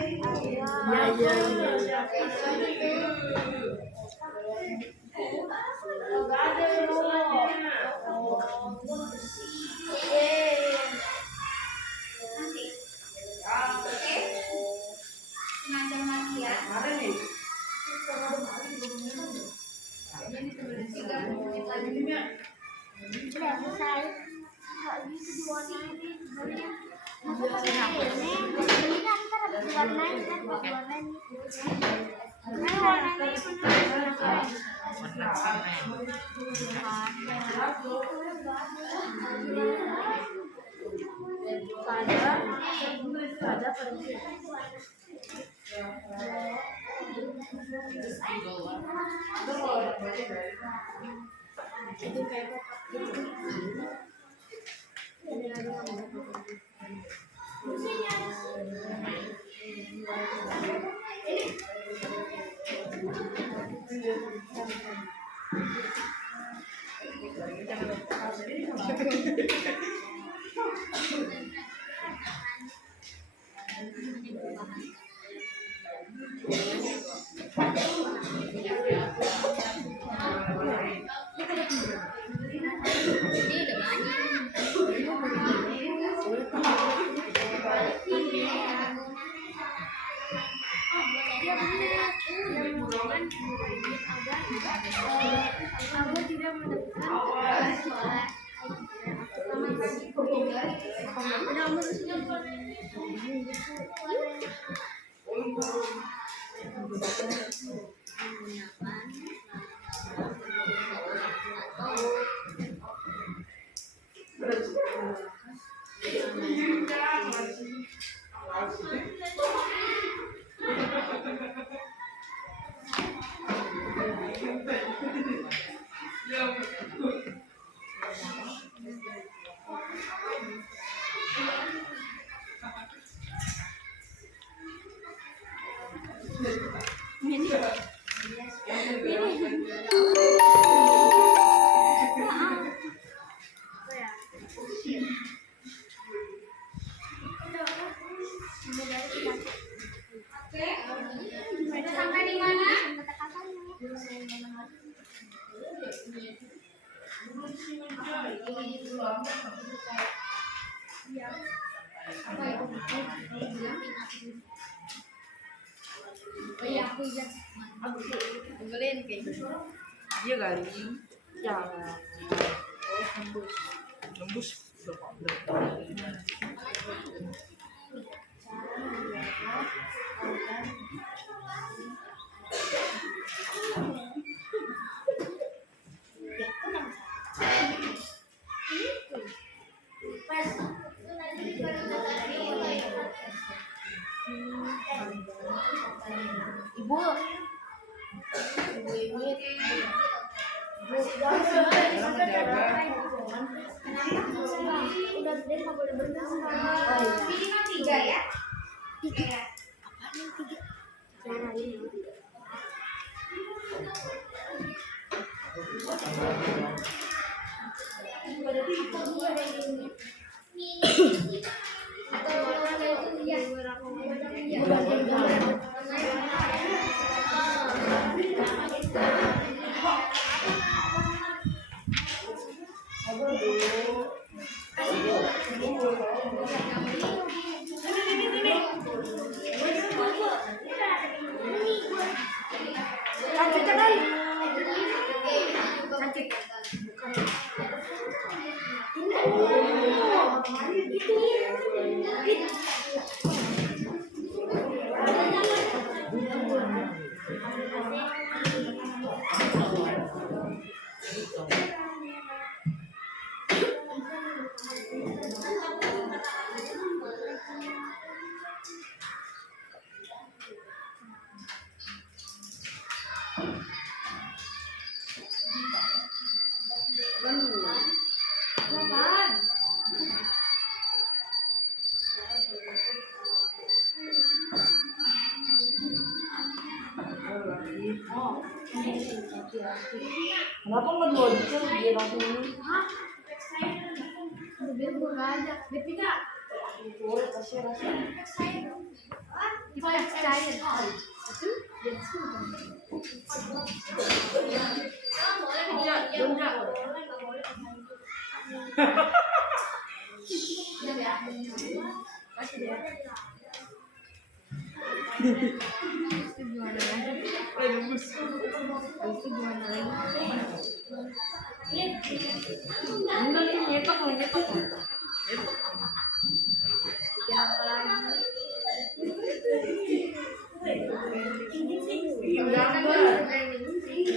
mati ya. Sudah selesai. Nggak bisa diwarnain. Oke, sudah sampai di mana? Apa itu? Oh iya, aku beliin kayak gitu. Iya kali. Jangan. Nembus. Ibu. Udah gede nggak boleh berenang. Minimal 3 ya. 3. Apaan yang 3? Cara ini. Kenapa nggak dua jam dia langsung ini? Biar gue nggak ada. Dia Boleh kasih rasa.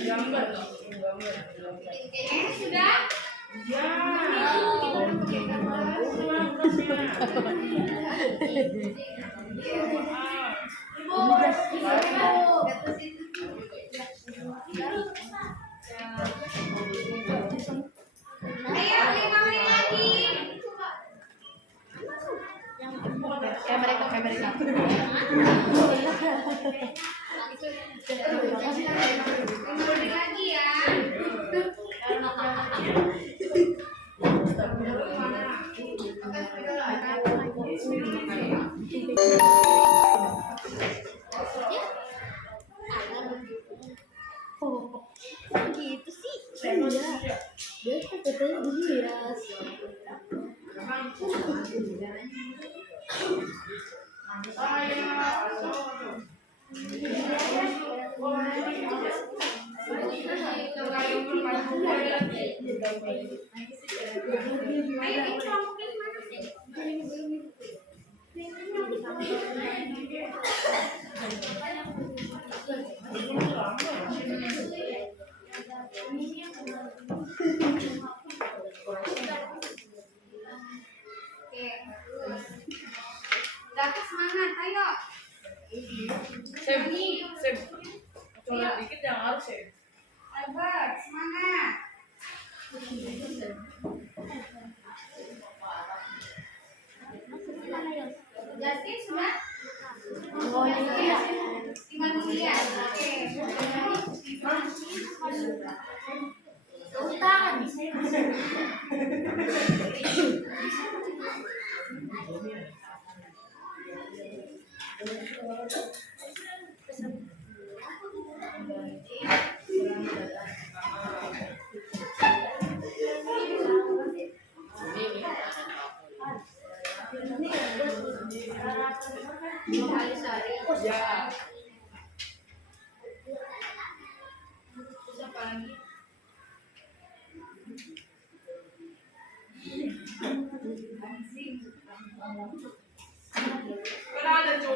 Gambar. sudah. Ayo 5 menit lagi. Kayak mereka. 5 menit lagi ya. Gitu sih. Iya. Dia kan katanya bias. Ayo kita ngomongin mana sih? Oke, terus. Dapat semangat, ayo. Sip. Coba dikit yang harus ya. Albert, semangat. Justin sudah? Oh, iya. Tinggal dilihat. Oke. Sultan. Ya. Terus apa lagi? Kan ada cuk.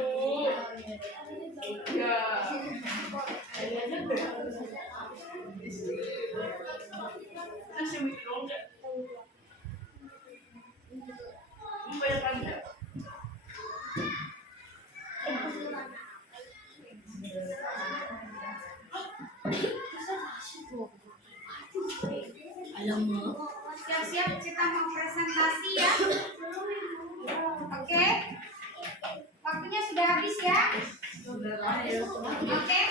Ya. Terus yang mikir dong nggak? Bayar anda. Alamak. Siap-siap kita mau presentasi ya. Oke. Waktunya sudah habis ya. Oke.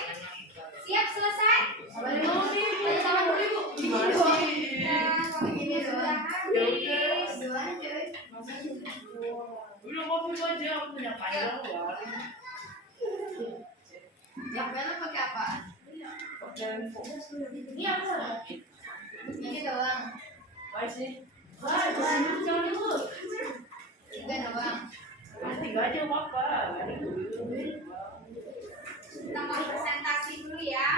Siap selesai? Waktunya sudah habis. Udah mau aja aku punya panjang ya. Yang belum pakai apa? Ini apa? Ini doang. Baik sih. Wah, jangan dulu. Tiga doang. Tiga aja apa? Kita mau presentasi dulu ya.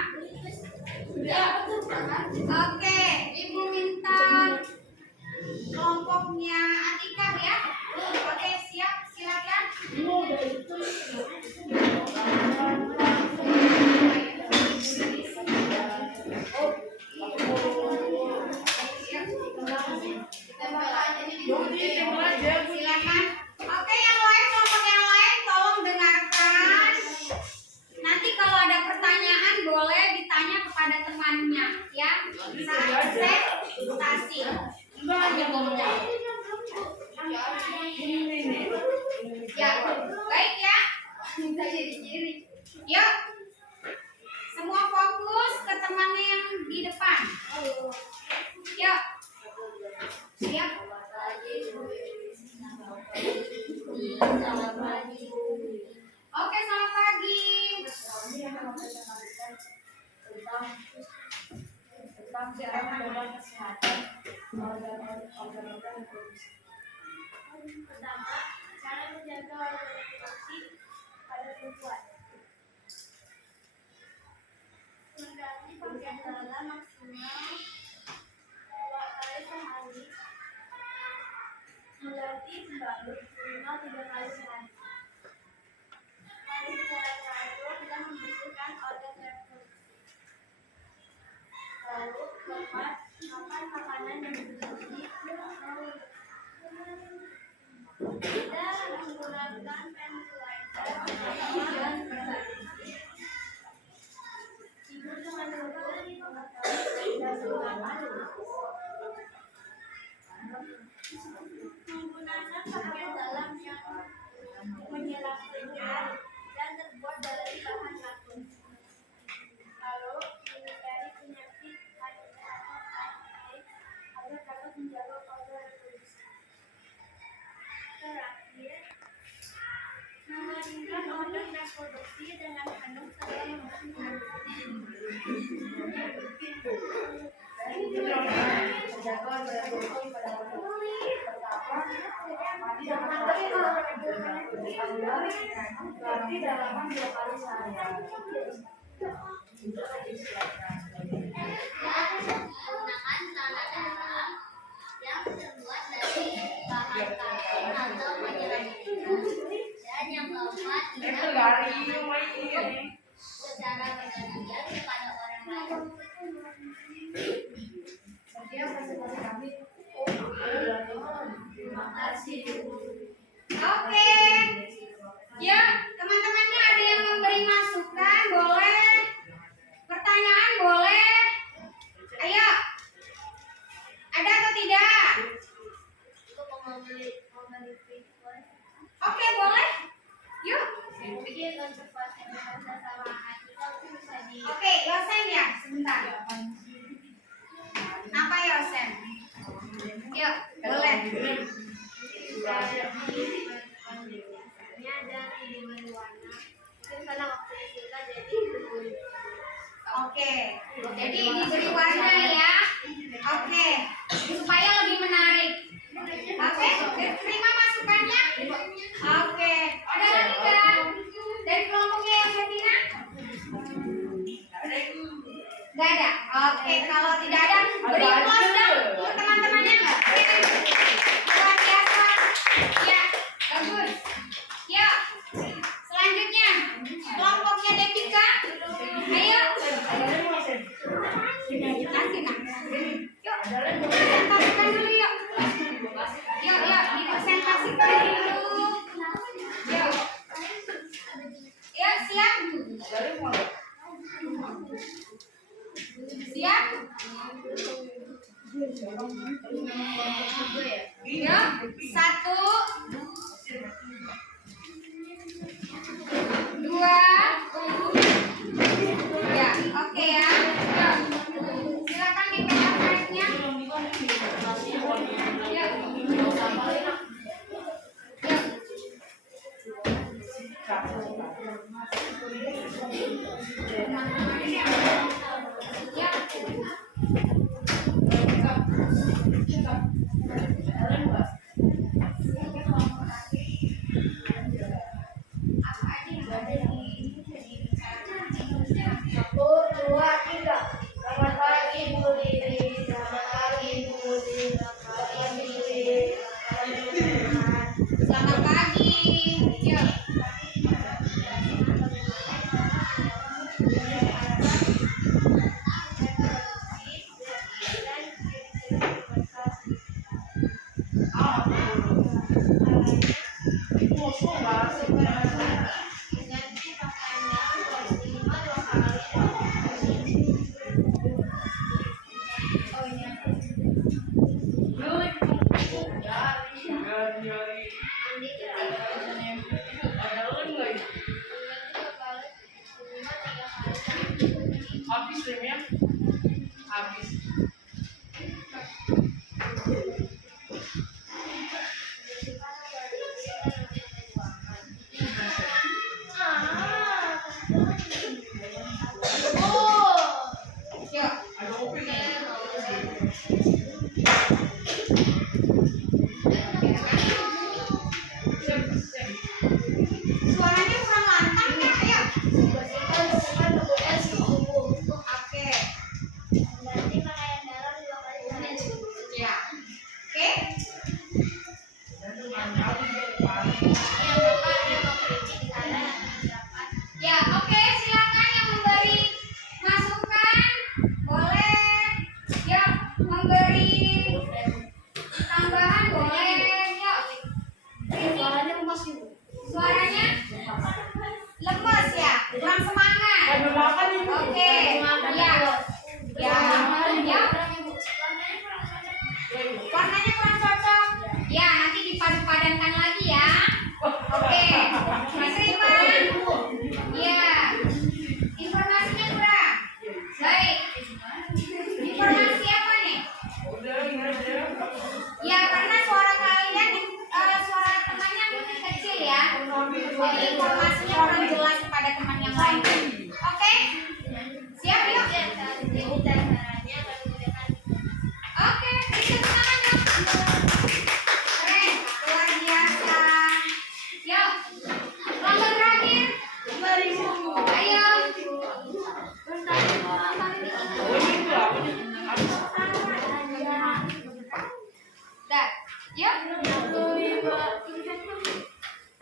Oke, Ibu minta kelompoknya Atika ya. Oke, siap, silakan. Silakan. Oke, yang lain, kelompok yang lain tolong dengarkan. Nanti kalau ada pertanyaan boleh ditanya kepada temannya ya. Saat presentasi. Ya, baik ya. Minta jadi ciri. Yuk. Semua fokus ke temannya yang di depan. Yuk. Siap. Oke, selamat pagi. Tentang cara menjaga kesehatan organ-organ reproduksi. Pertama, cara menjaga organ reproduksi pada perempuan. Mengganti pakaian dalam maksimal 2 kali sehari. Mengganti pembalut minimal 3 kali sehari. Mari secara teratur kita membersihkan organ reproduksi. Lalu keempat, makan makanan yang bergizi. Tidak menggunakan ventilator dan tidur dengan lembut dan menggunakan pakaian dalam yang menyerap keringat dan terbuat dari bahan katun. Lalu menghindari penyakit HIV agar dapat menjaga organ reproduksi. Terakhir, mengeringkan organ reproduksi dengan handuk sebelum menggunakan celana dalam yang terbuat dari bahan katun atau menyerap keringat, dan yang keempat tidak menggunakan secara bergantian kepada orang lain. Terima kasih. Oke. Ya, teman-temannya ada yang memberi masukan, boleh. Pertanyaan boleh. Ayo. Ada atau tidak? Oke, boleh. Yuk. Oke, Yosen ya, sebentar. Apa Yosen? Yuk, boleh. Oke, jadi diberi warna ya. Oke, supaya lebih menarik. Oke, terima masukannya. Oke, ada lagi nggak dari kelompoknya yang Satina? Nggak ada. Oke, kalau tidak ada, beri applause dong untuk teman-temannya. Luar biasa. Ya, siap? Siap? Ya, 1, 2, ya, oke ya. Yuk, silakan dipegang karetnya. Satu, dua, tiga. Selamat pagi Bu Diri. Selamat pagi Bu Diri. Selamat pagi Bu Diri. Selamat pagi. Yuk. Habis remnya. Habis. Yuk. Ada kopi kan? Suaranya kurang lantang ya, ayo. Oke. Ya. Oke. Ya, oke, silakan yang memberi masukan boleh. Ya, memberi tambahan boleh. Yuk. Suaranya masih. Suaranya lemes ya, kurang semangat. Ada makan ini. Oke, ya, ya, ya. Warnanya kurang cocok. Ya, nanti dipadu-padankan lagi ya. Oke, diterima. Ya, informasinya kurang. Baik. Informasi apa nih? Ya, karena suara kalian, suara temannya mungkin kecil ya. Jadi informasinya kurang jelas pada teman yang lain. Oke? Siap yuk? Oke, bisa tangan yuk. Keren, luar biasa. Yuk, lomba terakhir. Ayo. Dah, yuk.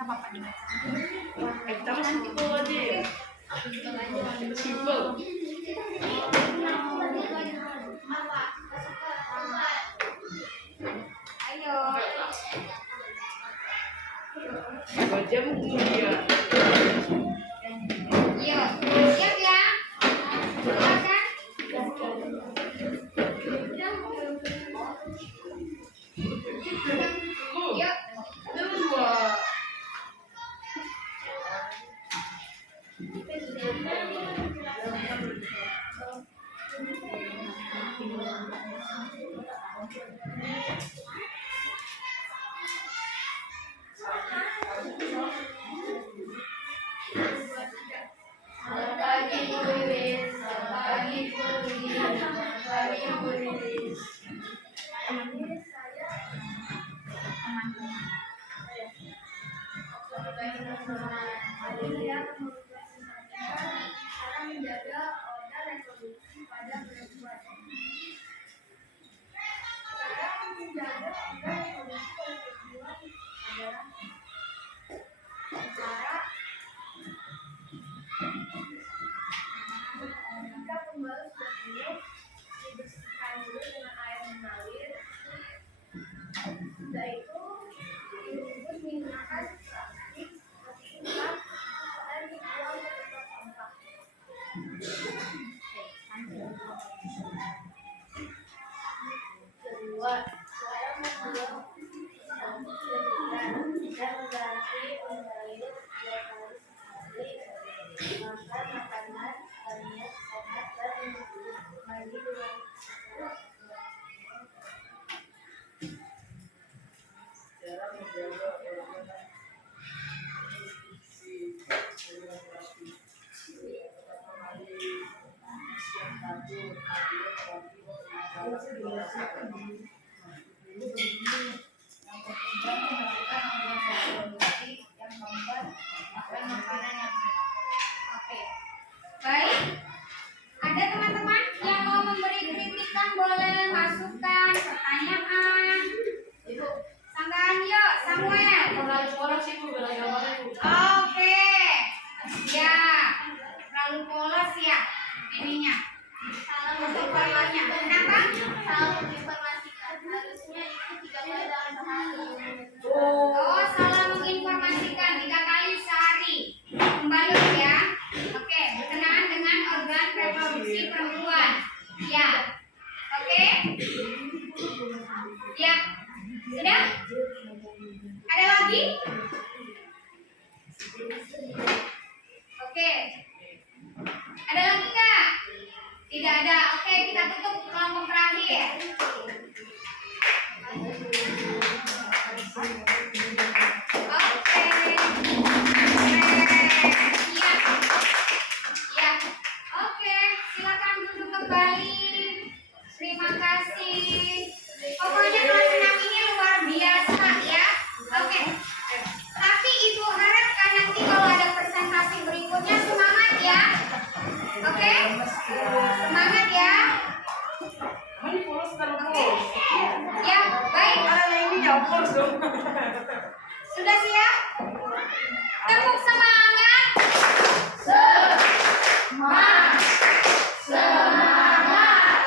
Apa apa nih? Kita simple aja. Simple. Ayo. 2 jam kemudian. Yuk, siap ya? Silakan. Yuk. 2. Selamat pagi Bu Diri. Selamat pagi Bu Diri. Selamat pagi Bu Diri. Makan makanan banyak, sehat dan gizi. Mandi dengan Cara menjaga organ yang keempat, makan makanan yang sehat. Oke. Baik. Ada teman-teman yang mau memberi kritikan, boleh masukan, pertanyaan. Ibu, Sanggahan yuk, Samuel. polos sih Bu, bela gambarnya Bu. Oke. Ya. Terlalu polos ya ininya. Untuk polanya. Kenapa? salah menginformasikan harusnya itu 3 kali dalam sehari. Oh, salah menginformasikan 3 kali sehari. Kembali ya. Oke, berkenaan dengan organ reproduksi perempuan. Ya. Oke. Ya. Sudah? Ada lagi? Oke. Ada lagi nggak? Tidak ada. Oke, kita tutup kelompok terakhir. Oke. Iya. Ya. Oke, silakan duduk kembali. Terima kasih. Pokoknya kelas 6 ini luar biasa ya. Oke. Tapi Ibu harapkan nanti kalau ada presentasi berikutnya semangat ya. Oke? Semangat ya. Ini polos terlalu polos. Ya, baik. Karena ini jauh polos dong. Sudah siap? Tepuk semangat. Semangat.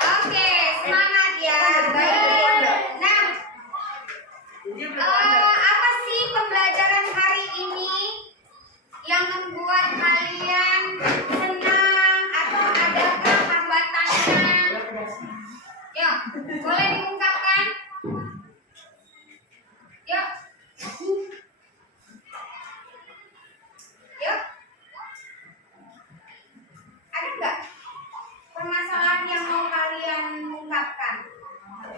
Oke, semangat ya. Baik. Nah, Dia belum ada. apa sih pembelajaran hari ini yang membuat kalian senang atau adakah hambatannya? Yuk, boleh diungkapkan? Yuk. Yuk. Ada nggak permasalahan yang mau kalian ungkapkan?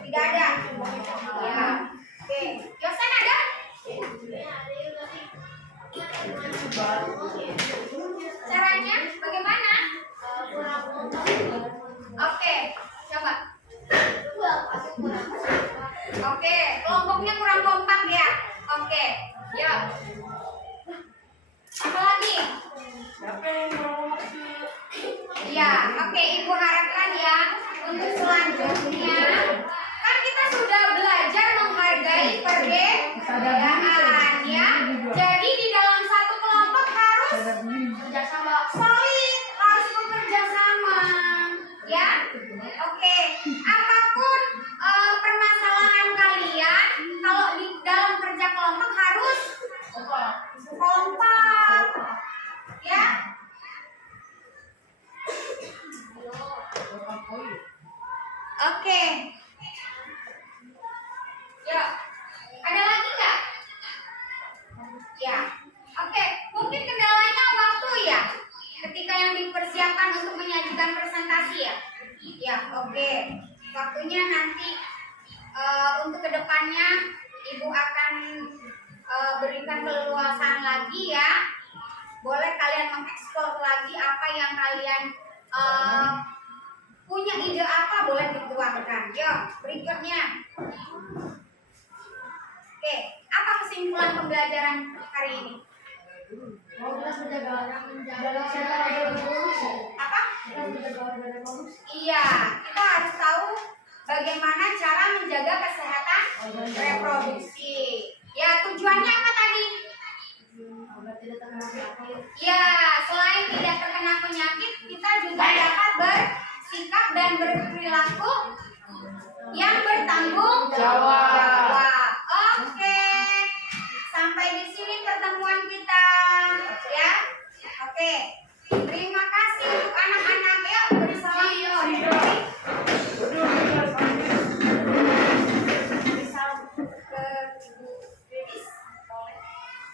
Tidak ada. Ya. Oke. Yosan ada? Caranya bagaimana? Oke, coba. Oke, kelompoknya kurang kompak ya. Oke, yuk. Apa lagi? Siapa yang mau maksud? Ya, oke, Ibu harapkan ya untuk selanjutnya kan kita sudah belajar menghargai perbedaan ya. Jadi di dalam satu kelompok harus solid, harus bekerja sama ya. Oke, apapun permasalahan kalian, kalau di dalam kerja kelompok harus kompak ya. Oke. Ya. Ada lagi nggak? Ya. Oke. Mungkin kendalanya waktu ya. Ketika yang dipersiapkan untuk menyajikan presentasi ya. Ya. Oke. Waktunya nanti untuk kedepannya Ibu akan berikan keleluasaan lagi ya. Boleh kalian mengeksplor lagi apa yang kalian punya ide apa, boleh dituangkan. Yuk, berikutnya. Oke, apa kesimpulan pembelajaran hari ini? Apa? Iya, kita harus tahu bagaimana cara menjaga kesehatan reproduksi. Ya, tujuannya apa tadi? Ya, selain tidak terkena penyakit, kita juga dapat bersikap dan berperilaku yang bertanggung jawab. Oke, sampai di sini pertemuan kita, ya. Oke, terima kasih untuk anak-anak ya. Beri salam yuk. Beri salam ke Ibu Denis. Boleh.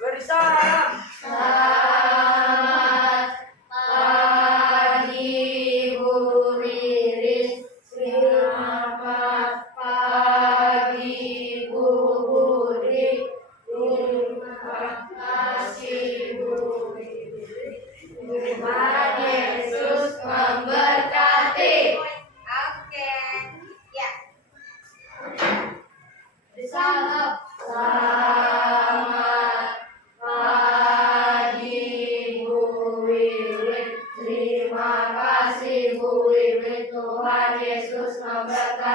Beri salam. Selamat Wiwi Tuhan Yesus memberkati.